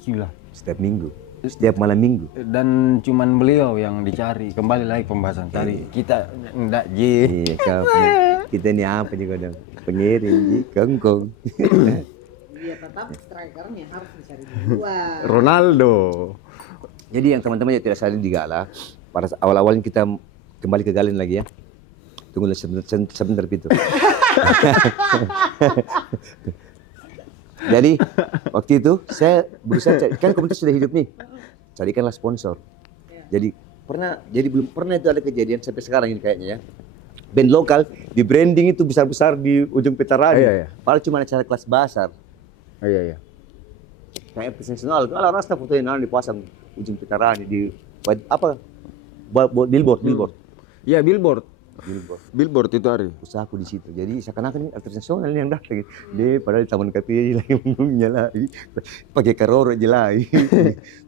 gila. Setiap minggu, setiap malam minggu. Dan cuman beliau yang dicari. Kembali lagi pembahasan tadi. Kita enggak Iya, kita ini apa juga dong? Pengiring, Ji, kongkong. Iya, tetap strikernya harus dicari duluan. Ronaldo. Jadi yang teman-teman yang tidak sadar di Gala, pada awal-awalnya kita kembali ke Galen lagi ya. Tunggu sebentar itu. Jadi waktu itu saya berusaha cari, kan komunitas sudah hidup nih, carikanlah sponsor. Jadi belum pernah itu ada kejadian sampai sekarang ini kayaknya ya. Band lokal di branding itu besar-besar di ujung Petarani. Iya. Padahal cuma acara kelas besar. Iya. Kayak profesional, kalau rasa fotoin dipasang ujung Petarani di apa? Billboard. Iya, Billboard itu hari. Usahaku di situ. Jadi seakan-akan ini artis nasional yang datang gitu. Dia padahal di Taman Kapi lagi menggungnya lagi. Pakai karoro aja lagi.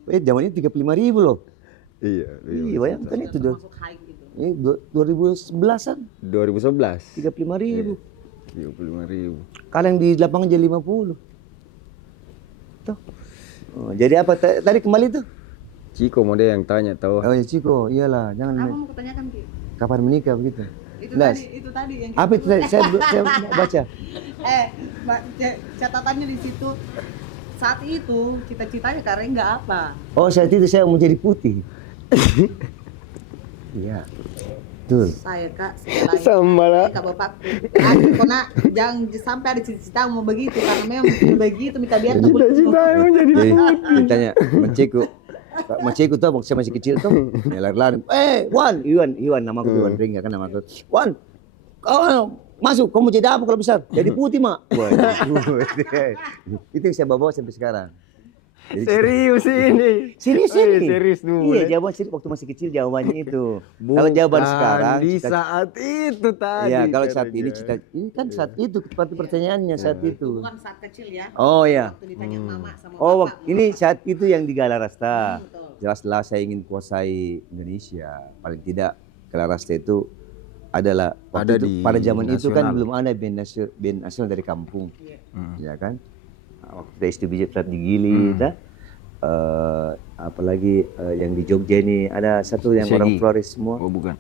Zaman ini 35.000 loh. Iya. Bayangkan itu dong. Masuk high gitu. Ini 2011-an 2011. 35.000. 35.000. Kalau yang di lapangan jadi 50. Tuh. Oh, jadi apa tadi kembali tuh? Ciko mau dia yang tanya tahu. Oh ya Ciko, iyalah jangan Apa mau kutanyakan Ki? kapan menikah begitu. Itu Nah, itu tadi yang apa itu tadi? Saya baca. Catatannya di situ. Saat itu cita-citanya Kak Rengga apa? Oh saat itu saya mau jadi putih. Iya. Betul. Saya Kak sekali Sambala. Kak Bapakku. Karena jangan sampai ada cita-cita mau begitu karena memang begitu minta biar Cita-cita mau jadi Jadi ditanya Maciku tuh waktu saya masih kecil tuh ya lari-lari. Iwan namaku Iwan Ring kan namaku. Wan, kau masuk, kamu jadi apa kalau besar? Jadi putih mak. Itu yang saya bawa sampai sekarang. Jadi, Serius ini. serius ini. Serius dulu. Iya jawaban serius waktu masih kecil jawabannya itu. Kalau jawaban sekarang di saat itu tadi. Iya kalau saat ini ini kan saat itu seperti pertanyaannya saat itu. bukan saat kecil ya. Oh ya. Waktu ditanya mama sama Oh, bapak. ini saat itu yang di Galarasta. Betul. Jelaslah saya ingin kuasai Indonesia. Paling tidak Galarasta itu adalah Ada waktu itu, di pada zaman itu kan nasional. belum ada band nasional dari kampung. Iya. Ya kan? Waktu kita STBJ Flat di Gili, apalagi yang di Jogja ini ada satu yang Shaggy. orang Flores semua. Oh bukan.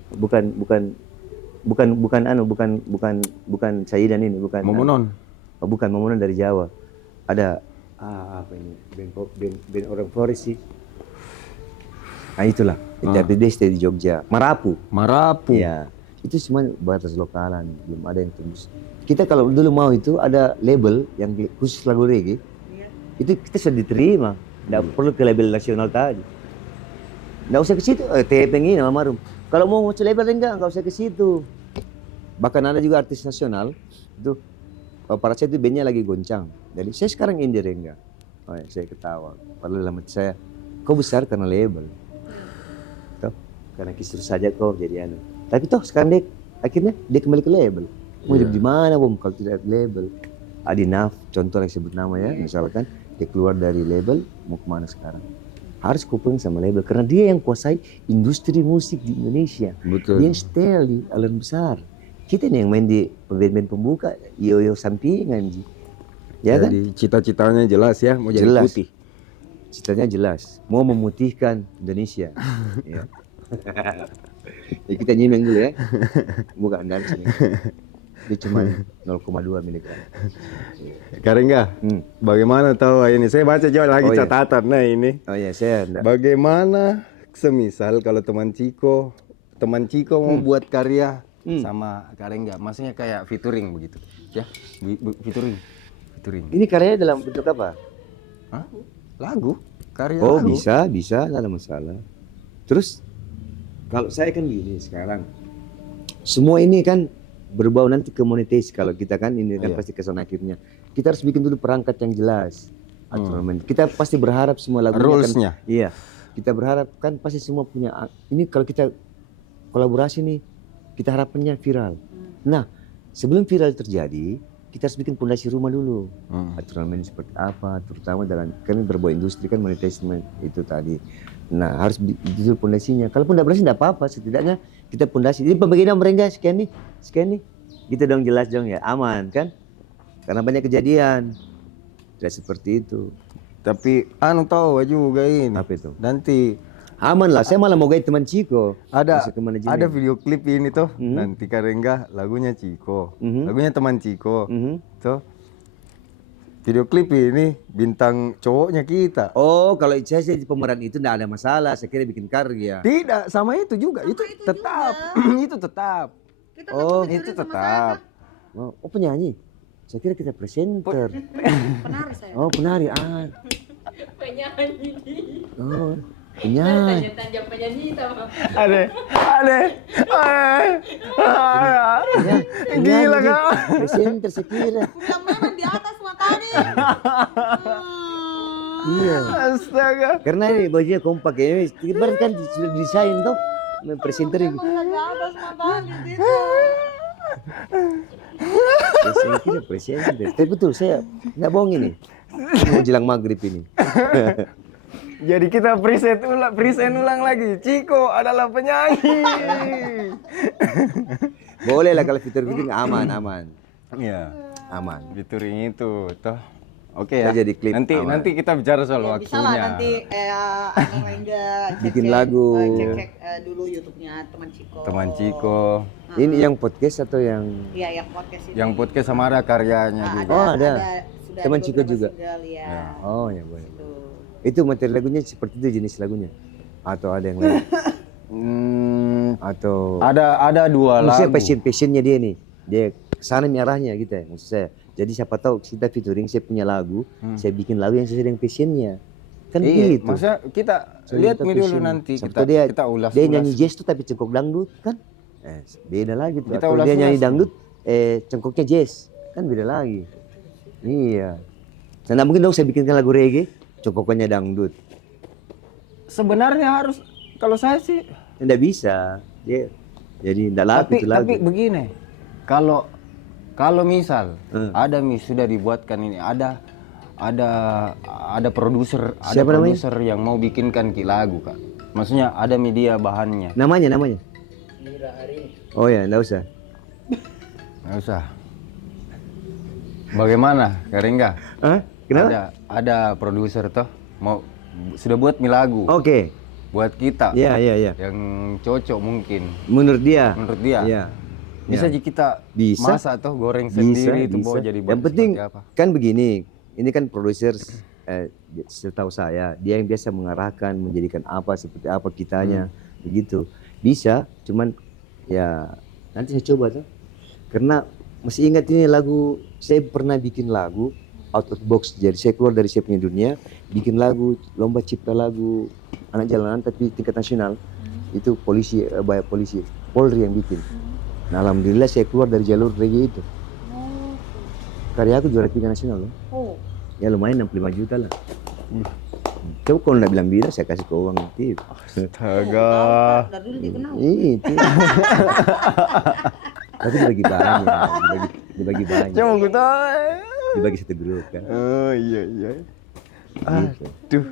Bukan Saidan ini, bukan. Momonon. Oh, bukan Momonon dari Jawa. Ada apa ini band orang Flores sih. Nah itulah, ITRDD di Jogja. Marapu. Ya, itu semua batas lokalan, belum ada yang tembus. Kita kalau dulu mau itu ada label yang khusus lagu reggae, Iya. itu kita sudah diterima. Nggak perlu ke label nasional tadi. Nggak usah ke situ, TPNG nama Marum. Kalau mau ke label nggak usah ke situ. Bahkan ada juga artis nasional, itu pada saat itu bandnya lagi goncang. Jadi saya sekarang indie enggak. Oh, ya, saya ketawa. Padahal dalam hati saya, kau besar karena label. Toh, karena kisur saja kau jadi anu. Tapi toh sekarang akhirnya dia kembali ke label. Mau hidup di mana Bom kalau tidak label? Adinaf, contoh yang sebut nama ya, misalkan dia keluar dari label mau kemana sekarang? Harus kuping sama label karena dia yang kuasai industri musik di Indonesia. Betul. Dia yang setel di alam besar. Kita nih yang main di band-band pembuka, yo sampingan Ji. Ya kan? Jadi cita-citanya jelas ya, mau jadi Jelas. putih. Citanya jelas, mau memutihkan Indonesia. Ya. Ya kita nyimeng dulu ya. Bukan dan sini. Dia cuma 0,2 miligram. Karengga, bagaimana tahu ini? Saya baca juga lagi Oh, iya. catatan. Nah ini, Oh ya, saya enggak. bagaimana semisal kalau teman Ciko mau buat karya sama Karengga, maksudnya kayak featuring begitu, ya? Featuring. Ini karyanya dalam bentuk apa? Hah? Lagu, karya Oh lagu. bisa, nggak ada masalah. Terus kalau saya kan gini sekarang, semua ini kan berbau nanti ke monetis kalau kita kan ini kan Iya. pasti kesan akhirnya. Kita harus bikin dulu perangkat yang jelas. Aturan main. Kita pasti berharap semua lagunya Rules-nya. kan. Iya. Kita berharap kan pasti semua punya ini kalau kita kolaborasi nih kita harapannya viral. Nah, sebelum viral terjadi, kita harus bikin pondasi rumah dulu. Aturan main seperti apa, terutama dalam kan berbau industri kan monetization itu tadi. Nah, harus dulu pondasinya. Kalaupun tidak berhasil tidak apa-apa, setidaknya kita pondasi. Ini pembagian mereka sekian nih. Gitu dong jelas dong ya, aman kan? Karena banyak kejadian. Tidak seperti itu. Tapi tahu juga ini. Apa itu? Nanti Aman lah, saya malah mau gait teman Ciko. ada Masuk ke manajemen. ada video klip ini tuh. Nanti Karengga lagunya Ciko. Lagunya teman Ciko. Tuh. Video klip ini bintang cowoknya kita. Oh, kalau saya jadi pemeran itu tidak ada masalah. Saya kira bikin karya. Tidak, sama itu juga. Itu tetap. Itu tetap. Kita Oh, featuring Itu sama tetap. Oh, penyanyi. Saya kira kita presenter. penari saya. Oh, penari. Penyanyi. Oh, penyanyi. Tanya penyanyi sama. Ada. Gila Penyanyi, kau. presenter saya kira. Yang memang di atas matanya. Iya. Astaga. Karena ini bajunya kompak ya. Ibarat kan sudah desain tuh. Presenter ini. Memang di atas matanya gitu. Saya kira presenter. Tapi betul saya nggak bohong ini. Mau jelang maghrib ini. Jadi kita present ulang lagi. Ciko adalah penyanyi. Boleh lah kalau fitur-fitur aman. Iya. Aman. Featuring itu toh. Oke ya. Kita jadi klip Nanti aman. nanti kita bicara soal Ya, bisa lah waktunya. nanti enggak Bikin lagu. cek dulu YouTube-nya teman Ciko. Teman Ciko. Ini yang podcast atau yang Iya, yang podcast itu. Yang podcast sama ada karyanya juga. Oh, ada. Sudah Teman ada Ciko beberapa juga? single, ya. Oh ya boleh. Tuh. Itu materi lagunya seperti itu jenis lagunya atau ada yang lain atau Ada dua maksudnya lagu. passionnya dia nih dia kesana nih arahnya gitu ya maksud saya. Jadi siapa tahu kita featuring saya punya lagu, saya bikin lagu yang sesuai dengan passionnya kan Iya, gitu. maksudnya kita So, lihat kita nih dulu passion. nanti Siapa kita tahu dia ulas. dia nyanyi jazz tuh tapi cengkok dangdut kan beda lagi tuh. Kita Atau dia ulas-ulas nyanyi nih. dangdut cengkoknya jazz kan beda lagi. Iya. Nah, mungkin dong saya bikinkan lagu reggae cengkokannya dangdut. Sebenarnya harus kalau saya sih Tidak bisa. Dia jadi tidak laku itu lagu. tapi begini. Kalau misal Hmm. sudah dibuatkan ini ada produser Siapa namanya? produser yang mau bikinkan lagu Kak. Maksudnya ada media bahannya. Namanya. Mira Arini. Oh ya, enggak usah. Nggak usah. Bagaimana, Karengga? Hah? Kenapa? Ada produser toh sudah buat lagu Oke. buat kita. Iya. Yang cocok mungkin Menurut dia. menurut dia. Iya. Bisa kita Bisa. masak toh goreng sendiri itu mau jadi Yang penting seperti apa? kan begini. Ini kan produser setahu saya dia yang biasa mengarahkan menjadikan apa seperti apa kitanya begitu. Bisa, cuman ya nanti saya coba tuh. Karena masih ingat ini lagu saya pernah bikin lagu out of box. Jadi saya keluar dari saya punya dunia, bikin lagu lomba cipta lagu anak jalanan tapi tingkat nasional. Itu polisi Polri yang bikin. Nah, alhamdulillah saya keluar dari jalur reggae itu. Karya aku juara 3 nasional loh. Oh. Ya lumayan 65 juta lah. Coba kalau nggak bilang saya kasih ke uang tip. Astaga. Dari dulu dikenal. Itu. Tapi dibagi banyak, dibagi banyak. Coba gue tahu. Dibagi satu grup kan. Oh iya. Gitu. Aduh.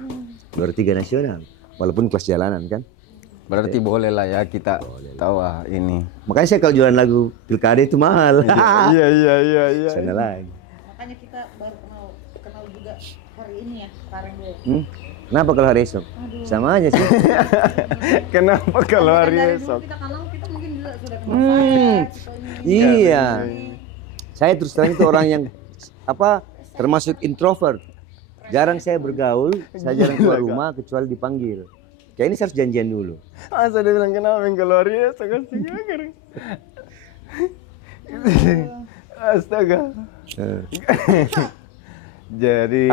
Juara 3 nasional. Walaupun kelas jalanan kan. Berarti boleh lah ya kita tahu ini. Makanya saya kalau jualan lagu pilkada itu mahal. Iya. Sana lagi. Makanya kita baru kenal juga hari ini ya, sekarang dulu. Kenapa kalau hari esok? Sama aja sih. Kenapa kalau hari Dari dulu esok? kita kenal, kita mungkin juga sudah kenal saya. Iya. Saya terus terang itu orang yang termasuk introvert. Jarang saya bergaul, saya jarang keluar rumah kecuali dipanggil. Kayak ini saya harus janjian dulu. Masa dia bilang kenapa kalau hari esok astaga. Astaga. Jadi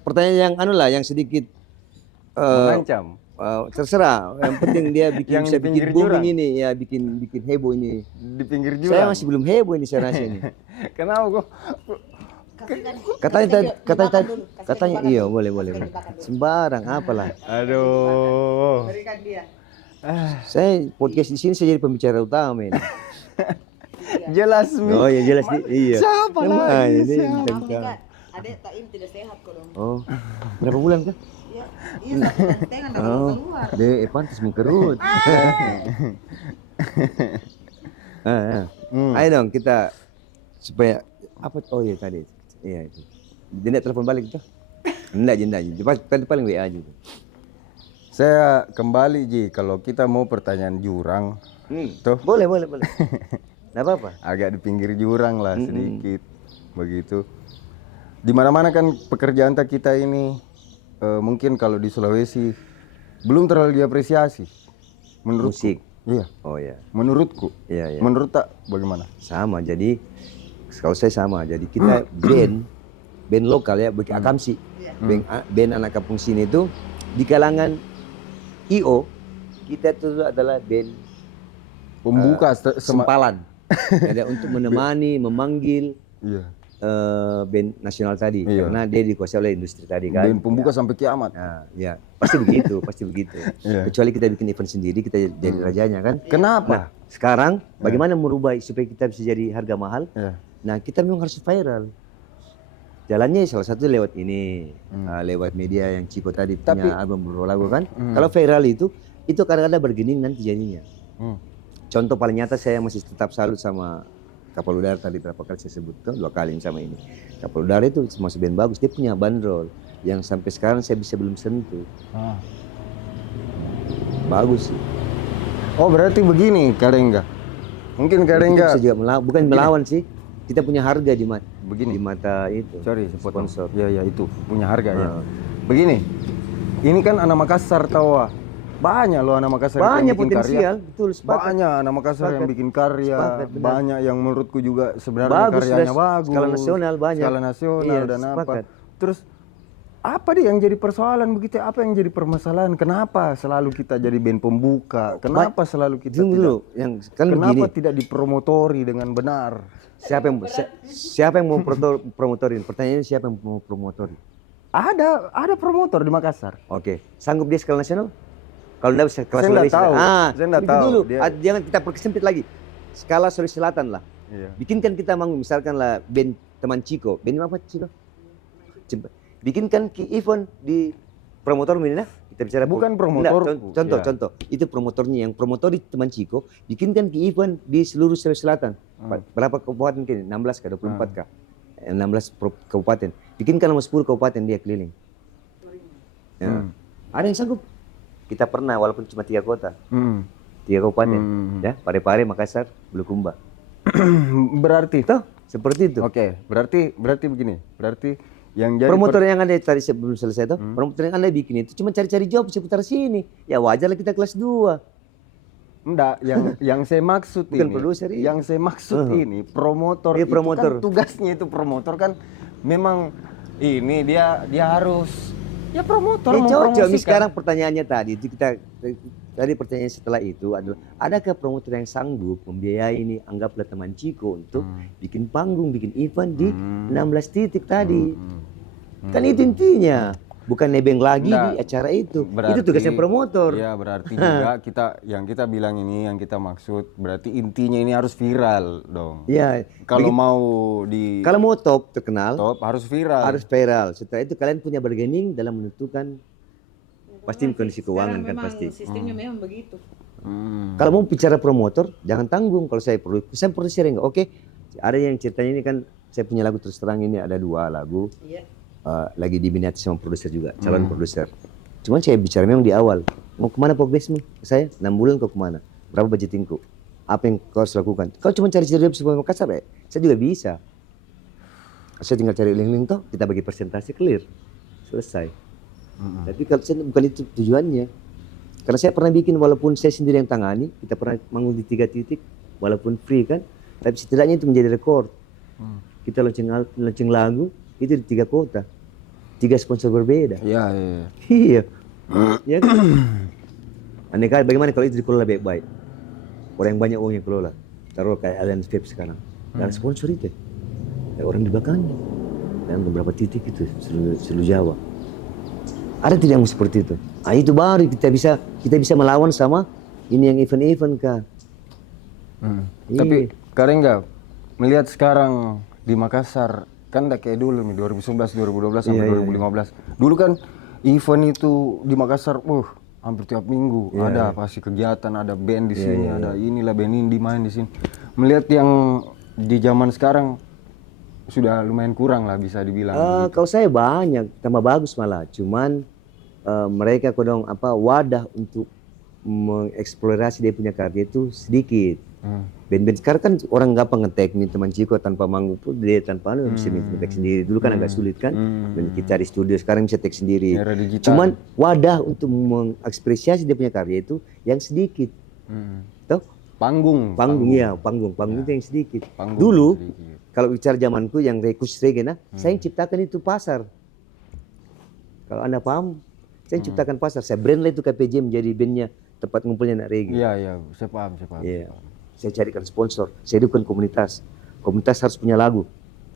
Pertanyaan yang anu lah, yang sedikit mengancam. terserah. Yang penting dia bikin Yang bisa di pinggir bikin booming jurang. ini, ya bikin heboh ini. Di pinggir Saya jurang. masih belum heboh ini saya rasa ini. Kenapa kok? Katanya iya boleh. Sembarang apalah. Aduh. Berikan dia. Saya podcast di sini saya jadi pembicara utama ini. Jelas Mi. Oh ya jelas iya. Siapa Yang lagi? mana ini? Siapa? Adek Taim tidak sehat kok dong. Oh, berapa bulan kah? Iya, iya 1 bulan setengah nggak Oh, keluar. deh pantas mengkerut. Ayo dong kita supaya apa? Oh iya tadi, iya itu. Dia telepon balik itu? Enggak. Tadi paling WA aja. Saya kembali Ji, kalau kita mau pertanyaan jurang, tuh Boleh. Nggak apa-apa. agak di pinggir jurang lah sedikit, begitu. Di mana-mana kan pekerjaan kita ini mungkin kalau di Sulawesi belum terlalu diapresiasi. Menurut Musik. Iya, Oh ya, menurutku. iya. Menurut tak bagaimana? Sama. Jadi kalau saya sama. Jadi kita band lokal ya, bagi Akamsi. Band anak kampung sini itu di kalangan IO kita itu adalah band Pembuka sempalan. Ada untuk menemani, memanggil Iya. band nasional tadi, Iya. karena dia dikuasai oleh industri tadi kan. Band pembuka sampai kiamat. Nah, ya pasti begitu. Iya. Kecuali kita bikin event sendiri, kita jadi rajanya kan. Kenapa? Nah, sekarang bagaimana merubah supaya kita bisa jadi harga mahal? Iya. Nah, kita memang harus viral. Jalannya salah satu lewat ini, lewat media yang Ciko tadi punya album beberapa lagu kan. Kalau viral itu kadang-kadang bergening nanti jadinya. Contoh paling nyata saya masih tetap salut sama Kapal Udara tadi berapa kali saya sebut tuh, 2 kali sama ini. Kapal Udara itu masih band bagus, dia punya bandrol yang sampai sekarang saya belum sentuh. Bagus sih. Oh berarti begini Karengga. Mungkin Kita Karengga bisa juga bukan melawan sih. Kita punya harga di begini. di mata itu. Sorry, sepotong. sponsor. Ya itu punya harga ya. Begini, ini kan anak Makassar tahu banyak loh anak Makassar Banyak yang bikin potensial, karya. betul sepakat. Banyak anak Makassar yang Sepakat. bikin karya, Sepakat, benar. banyak yang menurutku juga sebenarnya Bagus, karyanya sudah bagus. skala nasional banyak. Skala nasional Iya, dan sepakat. apa. Terus apa deh yang jadi persoalan begitu? Apa yang jadi permasalahan? Kenapa selalu kita jadi band pembuka? Kenapa selalu kita Tunggu dulu, yang kan Kenapa begini. tidak dipromotori dengan benar? Siapa yang mau promotorin? Pertanyaannya siapa yang mau promotorin? Ada promotor di Makassar. Oke, sanggup dia skala nasional? Kalau enggak bisa skala Saya nggak Sulawesi. tahu. Saya nggak itu tahu. dulu. Dia- Jangan kita perkesempit lagi. Skala Sulawesi Selatan lah. Iya. Bikinkan kita manggung, misalkan lah band teman Ciko. Band apa Ciko? Bikinkan event di promotor ini nah. Kita bicara Bukan Enggak, promotorku. contoh, Iya. contoh. Itu promotornya yang promotori teman Ciko. Bikinkan event di seluruh Sulawesi Selatan. Berapa kabupaten kini? 16 kah? 24 kah? 16 kabupaten. Bikinkan sama 10 kabupaten dia keliling. Ya. Ada yang sanggup. Kita pernah walaupun cuma 3 kota, 3 kabupaten, ya, Parepare, Makassar, Bulukumba. Berarti Tuh, seperti itu. Oke, berarti begini. Berarti yang jadi Promotor yang ada tadi sebelum selesai tuh, promotor yang anda bikin itu cuma cari-cari job seputar sini. Ya wajar lah kita kelas 2. enggak, yang saya maksud Bukan ini. produser ini. Yang saya maksud ini promotor Iya, itu promotor. kan tugasnya itu promotor kan memang ini dia harus ya promotor Cocok. Ini mempromosikan. sekarang pertanyaannya tadi itu tadi pertanyaan setelah itu adalah adakah promotor yang sanggup membiayai ini anggaplah teman Ciko untuk bikin panggung, bikin event di 16 titik tadi. Kan itu intinya. Bukan nebeng lagi Nggak, di acara itu. Berarti- Itu tugasnya promotor. Iya, berarti juga kita bilang ini yang kita maksud berarti intinya ini harus viral dong. Iya. Kalau mau di Kalau mau top terkenal top harus viral. harus viral. Setelah itu kalian punya bargaining dalam menentukan pasti kondisi keuangan kan Memang pasti. sistemnya memang begitu. Kalau mau bicara promotor jangan tanggung. Kalau saya produser enggak. Oke. Ada yang ceritanya ini kan saya punya lagu terus terang ini ada 2 lagu. Iya. Lagi diminati sama produser juga, calon produser. Cuman saya bicara memang di awal, mau kemana progresmu? Saya 6 bulan kau kemana? Berapa budgetingku? Apa yang kau harus lakukan? Kau cuma cari-cari job supaya Makassar ya? Saya juga bisa. Saya tinggal cari link-link toh, kita bagi persentase clear. Selesai. Tapi kalau saya bukan itu tujuannya. Karena saya pernah bikin walaupun saya sendiri yang tangani, kita pernah manggung di 3 titik, walaupun free kan, tapi setidaknya itu menjadi rekor. Kita launching lagu, itu di 3 kota. 3 sponsor berbeda. Iya, iya. Iya. Ya kan? Aneh kali bagaimana kalau itu dikelola baik-baik. Orang yang banyak uang yang kelola. Taruh kayak Allianz Vape sekarang. Dan sponsor itu. Ya, orang di belakangnya. Dan beberapa titik itu seluruh Jawa. Ada tidak yang seperti itu? Ah itu baru kita bisa melawan sama ini yang event-event kah? Iya. Tapi kalian nggak melihat sekarang di Makassar kan nggak kayak dulu nih 2011, 2012 sampai 2015. Dulu kan event itu di Makassar, hampir tiap minggu ada pasti kegiatan, ada band di sini, ada inilah band indie main di sini. Melihat yang di zaman sekarang sudah lumayan kurang lah bisa dibilang. Kalau saya banyak, tambah bagus malah. Cuman mereka kodong wadah untuk mengeksplorasi dia punya karya itu sedikit. Band-band sekarang kan orang gampang ngetek nih teman Ciko tanpa manggung pun dia tanpa bisa ngetek sendiri. Dulu kan agak sulit kan. Dan kita di studio sekarang bisa tek sendiri. Era digital. Cuman wadah untuk mengekspresiasi dia punya karya itu yang sedikit. Tuh? Panggung Panggung itu yang sedikit. Panggung Dulu sedikit. kalau bicara zamanku yang rekus reggae saya yang ciptakan itu pasar. Kalau Anda paham, saya ciptakan pasar. Saya brand lah itu KPJ menjadi bandnya tempat ngumpulnya anak reggae. Iya, saya paham. Iya. Saya carikan sponsor, saya hidupkan komunitas. Komunitas harus punya lagu,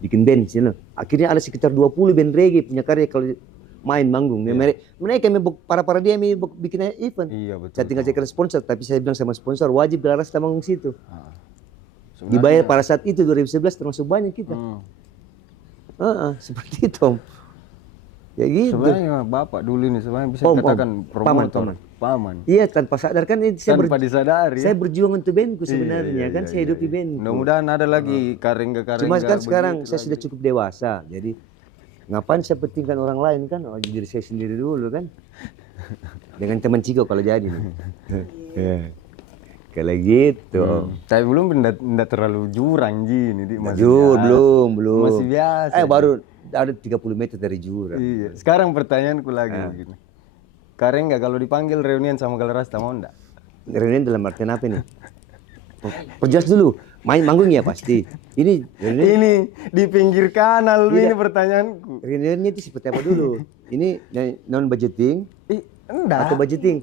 bikin band sini. Akhirnya ada sekitar 20 band reggae punya karya kalau main manggung. Mereka para dia bikin event. Iya, betul. Saya tinggal carikan sponsor, tapi saya bilang sama sponsor wajib Gelar Rasta manggung situ. Dibayar pada saat itu 2011 termasuk banyak kita. Seperti itu Om. Ya gitu. Sebenarnya Bapak dulu ini sebenarnya bisa dikatakan promotor. Paman. Iya tanpa sadar kan Tanpa disadari. saya berjuang untuk bandku sebenarnya Iya, kan saya hidupi bandku. Mudah-mudahan ada lagi karengga-karengga. Cuma kan sekarang saya sudah cukup dewasa, jadi ngapain saya pentingkan orang lain kan? Diri saya sendiri dulu kan. Dengan teman Ciko kalau jadi. Kalau gitu. Tapi belum tidak terlalu jurang ini di Belum. Masih biasa. Baru ada 30 meter dari jurang. Iya. Sekarang pertanyaanku lagi begini. Kareng nggak kalau dipanggil reunian sama Gelar Rasta mau enggak? Reunian dalam artian apa nih? Perjelas dulu. Main manggung ya pasti. Ini Di pinggir kanal ini pertanyaanku. reuniannya itu seperti apa dulu? Ini non budgeting Enggak. atau budgeting?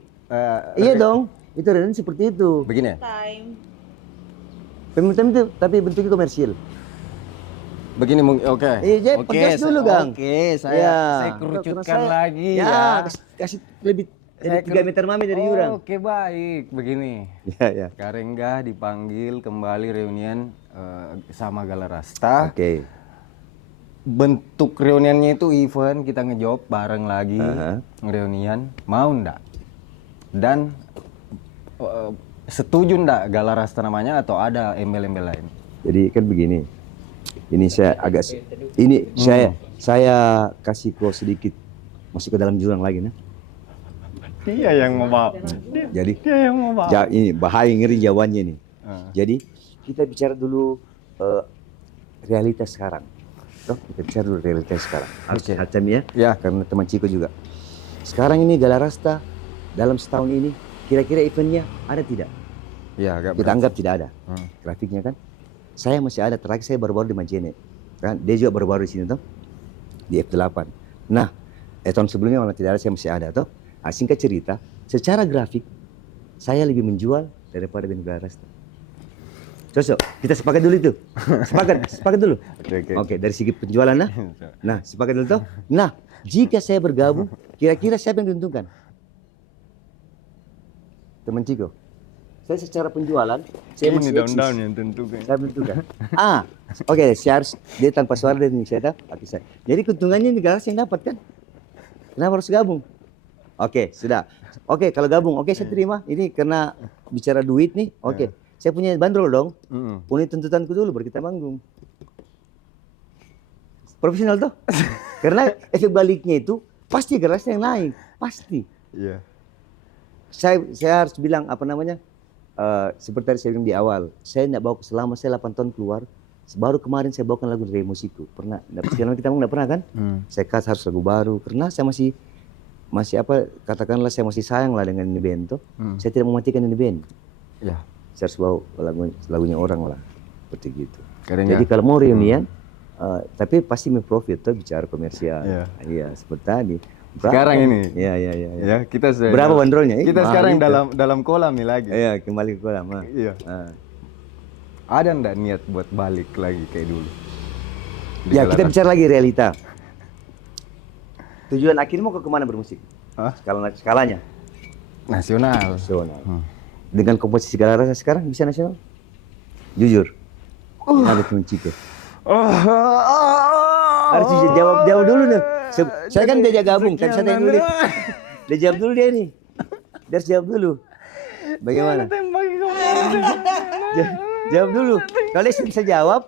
Iya dong. Itu reunian seperti itu. Begini ya? Time. Pemerintahan itu tapi bentuknya komersil. Begini mungkin oke. Iya, jadi perjelas dulu, Gang. Oke, Ya. saya kerucutkan Karena lagi ya. ya. Kasih lebih dari 3 meter mami dari jurang. Oke, baik. Begini. Ya. Karengga dipanggil kembali reunian sama Gelar Rasta. Oke. Bentuk reuniannya itu event kita ngejob bareng lagi. Reunian. Mau ndak? Dan setuju ndak Gelar Rasta namanya atau ada embel-embel lain? Jadi kan begini. Ini saya saya kasih kau sedikit masuk ke dalam jurang lagi nah. Dia yang mau bawa. Jadi Dia yang mau bawa. ini bahaya ngeri jawabannya nih. Jadi kita bicara dulu realitas sekarang. Kita bicara dulu realitas sekarang. Harus hacam ya. Ya. Karena teman Ciko juga. Sekarang ini Gelar Rasta dalam setahun ini kira-kira eventnya ada tidak? Ya, agak Kita anggap tidak ada. Grafiknya kan. Saya masih ada, terakhir saya baru-baru di Majene. Kan? Dia juga baru-baru di sini tuh. Di F8. Nah, tahun sebelumnya malah tidak ada, saya masih ada tuh. Singkat cerita, secara grafik saya lebih menjual daripada band Gelar Rasta. Cocok, kita sepakat dulu itu. Sepakat dulu. Oke, dari segi penjualan nah. Nah, sepakat dulu tuh. Nah, jika saya bergabung, kira-kira siapa yang diuntungkan? Teman Ciko. Saya secara penjualan, saya masih eksis. yang tentukan. Saya menentukan. Oke, saya harus dia tanpa suara dari Indonesia, saya. Jadi keuntungannya negara yang dapat kan? Kenapa harus gabung? Oke, sudah. Oke, kalau gabung, oke saya terima. Ini karena bicara duit nih, oke. Saya punya bandrol dong. Punya tuntutanku dulu baru kita manggung. Profesional tuh. Karena efek baliknya itu pasti gerasnya yang naik, pasti. Iya. Saya harus bilang apa namanya? Seperti tadi saya bilang di awal, saya tidak bawa selama saya 8 tahun keluar, baru kemarin saya bawakan lagu dari Musiko. Pernah, selama kita nggak pernah kan? Saya kasih harus lagu baru, karena saya masih apa? Katakanlah saya masih sayang lah dengan ini band tuh. Saya tidak mematikan ini band. Ya. Saya harus bawa lagunya orang lah, seperti gitu. Karena Jadi kalau mau reunian, Tapi pasti memprofit tuh bicara komersial. Iya. Iya, seperti tadi. Berapa? Sekarang ini. Iya. Ya, kita Berapa bandrolnya? Kita Mahal sekarang itu. dalam kolam nih lagi. Iya, kembali ke kolam. Iya. Ada ndak niat buat balik lagi kayak dulu? Di Ya, kita gelaran. bicara lagi realita. Tujuan akhirnya mau ke kemana bermusik? Hah? Skalanya? Nasional. Nasional. Dengan komposisi segala rasa sekarang bisa nasional? Jujur. Ada teman Ciko. Harus jawab dulu nih. Saya kan diajak gabung, tapi saya tanya dulu. Dia jawab dulu dia nih. Dia harus jawab dulu. Bagaimana? Jawab dulu. Kalau dia bisa jawab,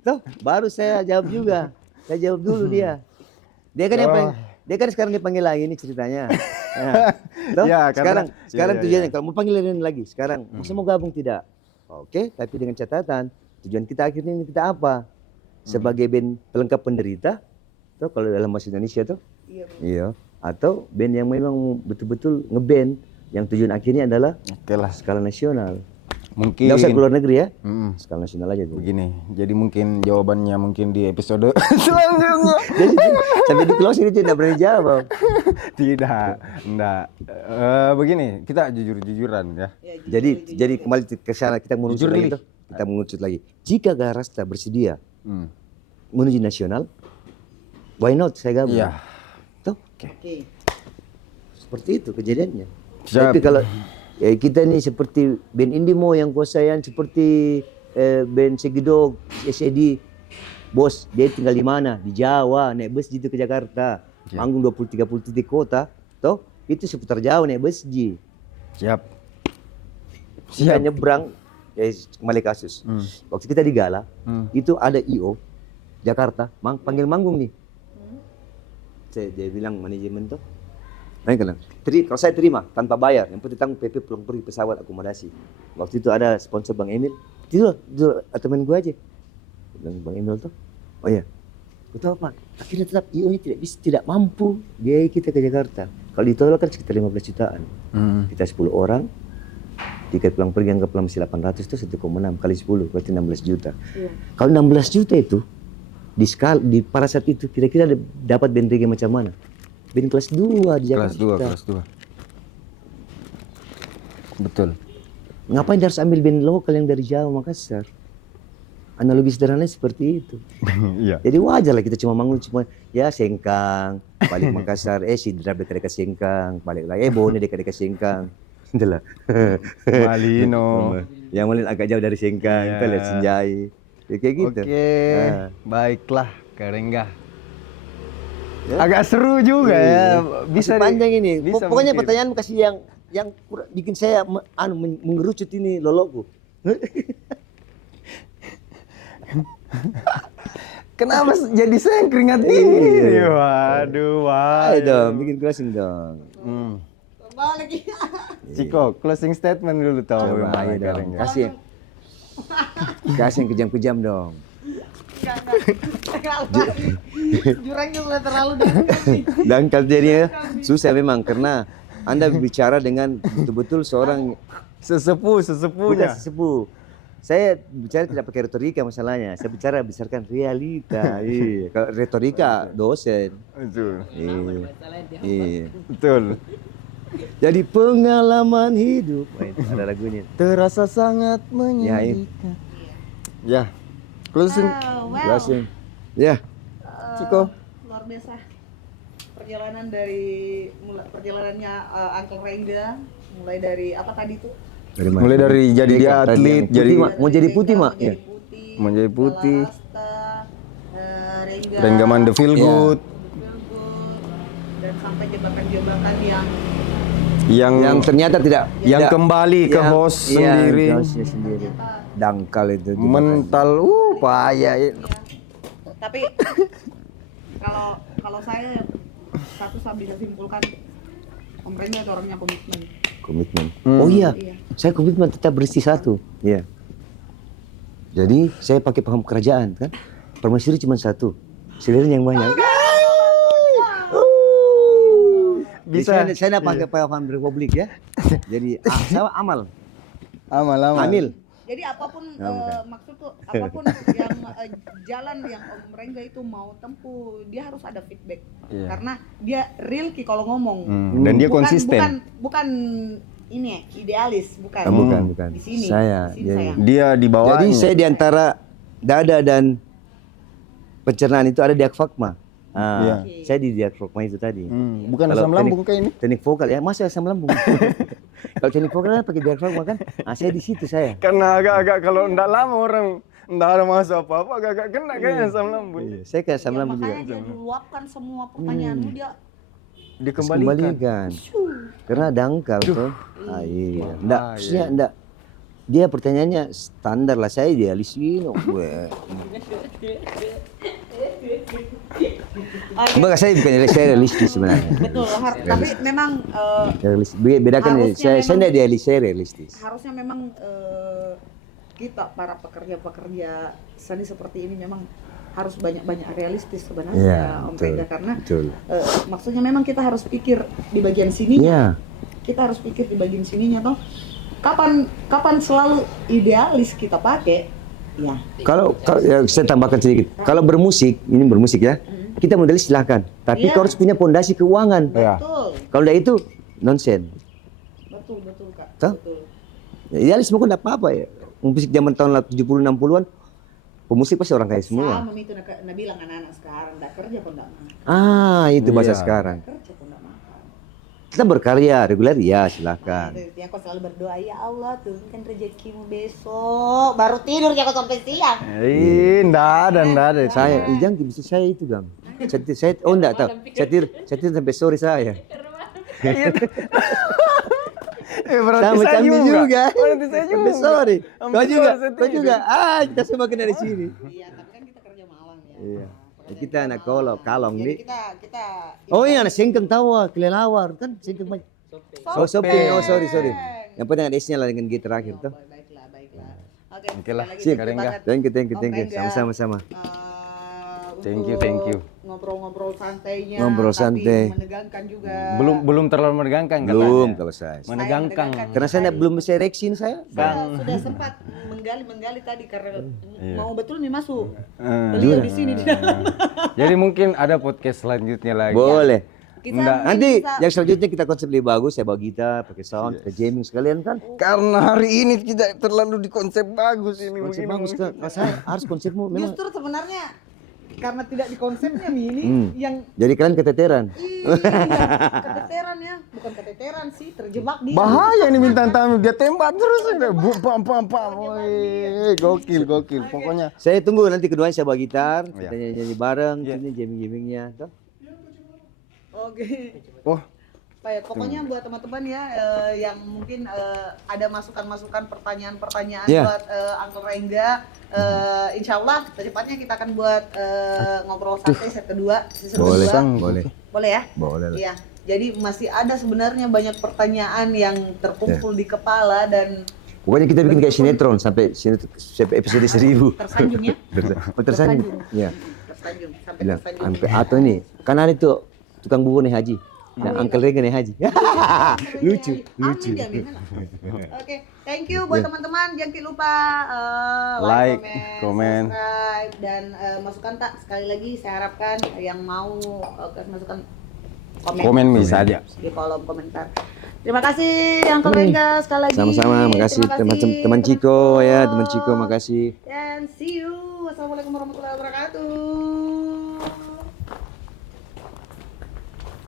toh baru saya jawab juga. Saya jawab dulu dia. Dia kan yang paling, dia kan sekarang dipanggil lagi ini ceritanya. Nah, toh, Ya, sekarang karena- tujuannya kalau mau panggil Ren lagi sekarang, masa mau gabung tidak? Oke, tapi dengan catatan tujuan kita akhirnya ini kita apa? Sebagai band pelengkap penderita, toh kalau dalam bahasa Indonesia tuh, Iya, Bro. iya. Atau band yang memang betul-betul ngeband yang tujuan akhirnya adalah Oke lah. skala nasional. Mungkin Nggak usah keluar negeri ya, Mm-mm. skala nasional aja tuh. Begini, jadi mungkin jawabannya mungkin di episode selanjutnya. Jadi sampai di closing itu tidak berani jawab. Tidak, enggak. Begini, kita jujur-jujuran ya. Ya, jujur, Jadi kembali ke sana kita mengucut Jujur, lagi Li. tuh. Kita mengucut lagi. Jika Garasta bersedia Hmm. menuju nasional, why not saya gabung? Iya. Tuh, Oke. seperti itu kejadiannya. Siap. Tapi kalau kita nih seperti band Indimo yang kuasaian seperti band Segidog, SED, bos dia tinggal di mana? Di Jawa, naik bus gitu ke Jakarta, manggung 20-30 titik kota, toh itu seputar Jawa naik bus ji. Siap. Kita nyebrang, kembali kasus. Waktu kita di Gala, itu ada IO Jakarta, panggil manggung nih. Dia bilang manajemen tuh, kalau saya terima tanpa bayar, yang penting tanggung PP pulang pergi pesawat akomodasi. Waktu itu ada sponsor Bang Emil, itu temen gue aja. Bilang Bang Emil tuh, oh iya, kau tahu apa? Akhirnya tetap IO nya tidak mampu biaya kita ke Jakarta. Kalau ditolak kan sekitar 15 jutaan. Kita 10 orang, tiket pulang pergi anggaplah masih 800 itu 1,6 kali 10 berarti 16 juta. Iya. Kalau 16 juta itu di pada saat itu kira-kira dapat band reggae macam mana? Band kelas 2 di Jakarta. Kelas 2. Betul. Ngapain dia harus ambil band lokal yang dari Jawa Makassar? Analogi sederhananya seperti itu. Iya. Jadi wajar lah kita cuma manggung cuma ya Sengkang, balik Makassar, Sidra dekat-dekat Sengkang, balik lagi Bone dekat-dekat Sengkang. Itulah. Malino. Yang Malin agak jauh dari Sengkang, kita lihat Senjai. Ya, kayak gitu. Oke. Nah. Baiklah, Karenggah. Agak seru juga ya. Bisa panjang ini. bisa Pokoknya mungkin. pertanyaan kasih yang bikin saya mengerucut ini loloku. Kenapa jadi saya yang keringat ini? Waduh, Ayo dong, bikin closing dong. Balik. Ciko, closing statement dulu tau. Coba, gimana ayo dong. Karenggah. Kasih yang kejam-kejam dong. Jurangnya sudah terlalu dekat nih. Dangkal jadinya susah memang karena Anda bicara dengan betul-betul seorang bukan Sesepuhnya. sesepuh. Saya bicara tidak pakai retorika masalahnya. Saya bicara berdasarkan realita. Iya. Kalau retorika dosen. Betul. Iya. Iya. Betul. Jadi pengalaman hidup. Wah, itu ada lagunya. Terasa sangat Ya, menyedihkan. Ya. Closing. Wow. Closing. Ya. Ciko. Luar biasa. Perjalanannya Uncle Rengga mulai dari apa tadi tuh? Mulai dari jadi dia atlet, jadi mau jadi putih mak. Mau jadi Ya. putih. Mau jadi putih. Rasta, Rengga. Renggaman The Feel Good. Dan sampai jebakan-jebakan yang Yang ternyata tidak yang kembali ke host sendiri. hostnya sendiri. Dangkal itu. Mental payah. tapi kalau saya satu bisa simpulkan Om Rengga itu orangnya komitmen. Komitmen. Oh iya, Iya. saya komitmen tetap berisi satu. Iya. Jadi saya pakai paham kerajaan kan. Permaisuri cuma satu, selirin yang banyak. Bisa. Jadi saya pakai paham republik ya. Jadi sama amal. Amal. Amil. Jadi apapun maksud tuh apapun yang jalan yang Om Rengga itu mau tempuh, dia harus ada feedback. Iya. Karena dia real Ki kalau ngomong. Dan dia konsisten. Bukan ini ya, idealis, bukan. Bukan. Di sini. Saya. Di sini Jadi- sayang. Dia di bawah. Jadi saya di antara dada dan pencernaan itu ada diafragma. Iya. Saya di diafragma itu tadi. Bukan Kalau asam lambung kayak ini. Teknik vokal ya, masa asam lambung. Kalau teknik vokal kan pakai diafragma kan. Saya di situ saya. Karena agak-agak kalau ndak lama orang ndak ada masa apa-apa agak-agak kena kayaknya asam lambung. Iya, saya kayak asam Ya, lambung juga. makanya dia luapkan semua pertanyaanmu dia. Dikembalikan. Kembalikan. Karena dangkal tuh. Iya. Enggak. Dia pertanyaannya standar lah, saya idealis gini. Enggak, saya bukan idealis, saya realistis sebenarnya. Betul, tapi memang Bedakan nih, harusnya saya enggak idealis, saya realistis. harusnya memang kita para pekerja-pekerja seni seperti ini memang harus banyak-banyak realistis sebenarnya Iya, Om betul, Rengga, karena betul. maksudnya memang kita harus pikir di bagian sininya. Iya. Kita harus pikir di bagian sininya toh. Kapan selalu idealis kita pakai? Ya. Kalau ya, saya tambahkan sedikit. Kalau bermusik, ini bermusik ya. Kita modelis silakan, tapi Iya. kau harus punya pondasi keuangan. Betul. Kalau enggak itu nonsen. Betul Kak. Toh? Betul. Ya, idealis mungkin enggak apa-apa ya. Musik zaman tahun 70 60-an pemusik pasti orang kaya semua. Sama itu nak bilang anak-anak sekarang enggak kerja pun enggak makan. Itu bahasa Iya. sekarang. Kerja pun enggak makan. Kita berkarya reguler ya silakan. Itu aku selalu berdoa, ya Allah turunkan rezekimu besok. Baru tidur ya kau sampai siang. Ndak ada. Saya jangan bisa saya itu Gam. Saya enggak tahu. Saya tidur sampai sore saya. Berarti Sama saya kami juga. Berarti saya juga. Sampai sore. Sampai Kau juga. sore saya Kau juga. tidur. Kita semua kena di sini. Iya, tapi kan kita kerja malam ya. Iya. Pekerjaan Kita anak malam. kalong Jadi nih. kita Oh iya, anak sengkeng tawa, kelelawar kan sengkeng banyak. Oh sopeng. Oh sorry. Yang penting ada S-nya lah dengan G terakhir tuh. Baiklah. Oke, Oke lah, sekali lagi Sip. thank you banget. Thank you. Om Rengga. Sama-sama. Thank you. Untuk ngobrol-ngobrol santainya. Ngobrol tapi santai. menegangkan juga. Belum terlalu menegangkan Belum katanya. kalau saya. Menegangkan. Karena saya belum bisa ereksi saya. Sudah sempat menggali tadi karena mau betul nih masuk. Eh, Beliau di sini. Jadi mungkin ada podcast selanjutnya lagi. Boleh. Kita Nggak. mungkin Nanti bisa- yang selanjutnya kita konsep lebih bagus, saya bawa gitar, pakai sound, kita jamming sekalian kan. Karena hari ini tidak terlalu di konsep bagus ini. Konsep begini. bagus kan. Mas, saya harus konsepmu memang. Justru sebenarnya karena tidak di konsepnya nih ini yang Jadi kalian keteteran. keteteran ya, bukan keteteran sih, terjebak dia. Bahaya ini bintang tamu, dia tembak terus udah pam. Gokil. Pokoknya Saya tunggu nanti keduanya saya bawa gitar, kita nyanyi bareng, ini jamming-jammingnya. Toh? Oke. oh, Pokoknya buat teman-teman ya yang mungkin ada masukan-masukan pertanyaan-pertanyaan Iya. buat Uncle Rengga, insya Allah secepatnya kita akan buat ngobrol santai set kedua, season Boleh, kedua. boleh. Boleh ya? Boleh lah. Iya. Jadi masih ada sebenarnya banyak pertanyaan yang terkumpul di kepala dan Pokoknya kita bikin kayak sinetron sampai episode 1000. tersanjung ya. Tersanjung. Iya. Tersanjung sampai Bilang, tersanjung. sampai atau nih, kan ada tuh tukang bubur nih Haji. Nah, Uncle Rengga nih Haji. lucu. Amin ya, amin. Oke, thank you buat teman-teman. Jangan lupa Like, comment, komen. subscribe, dan masukan tak sekali lagi saya harapkan yang mau kasih masukan komen bisa aja. di kolom komentar. Terima kasih Uncle Rengga sekali lagi. Sama-sama, makasih teman Ciko ya, teman Ciko makasih. Dan see you. Wassalamualaikum warahmatullahi wabarakatuh.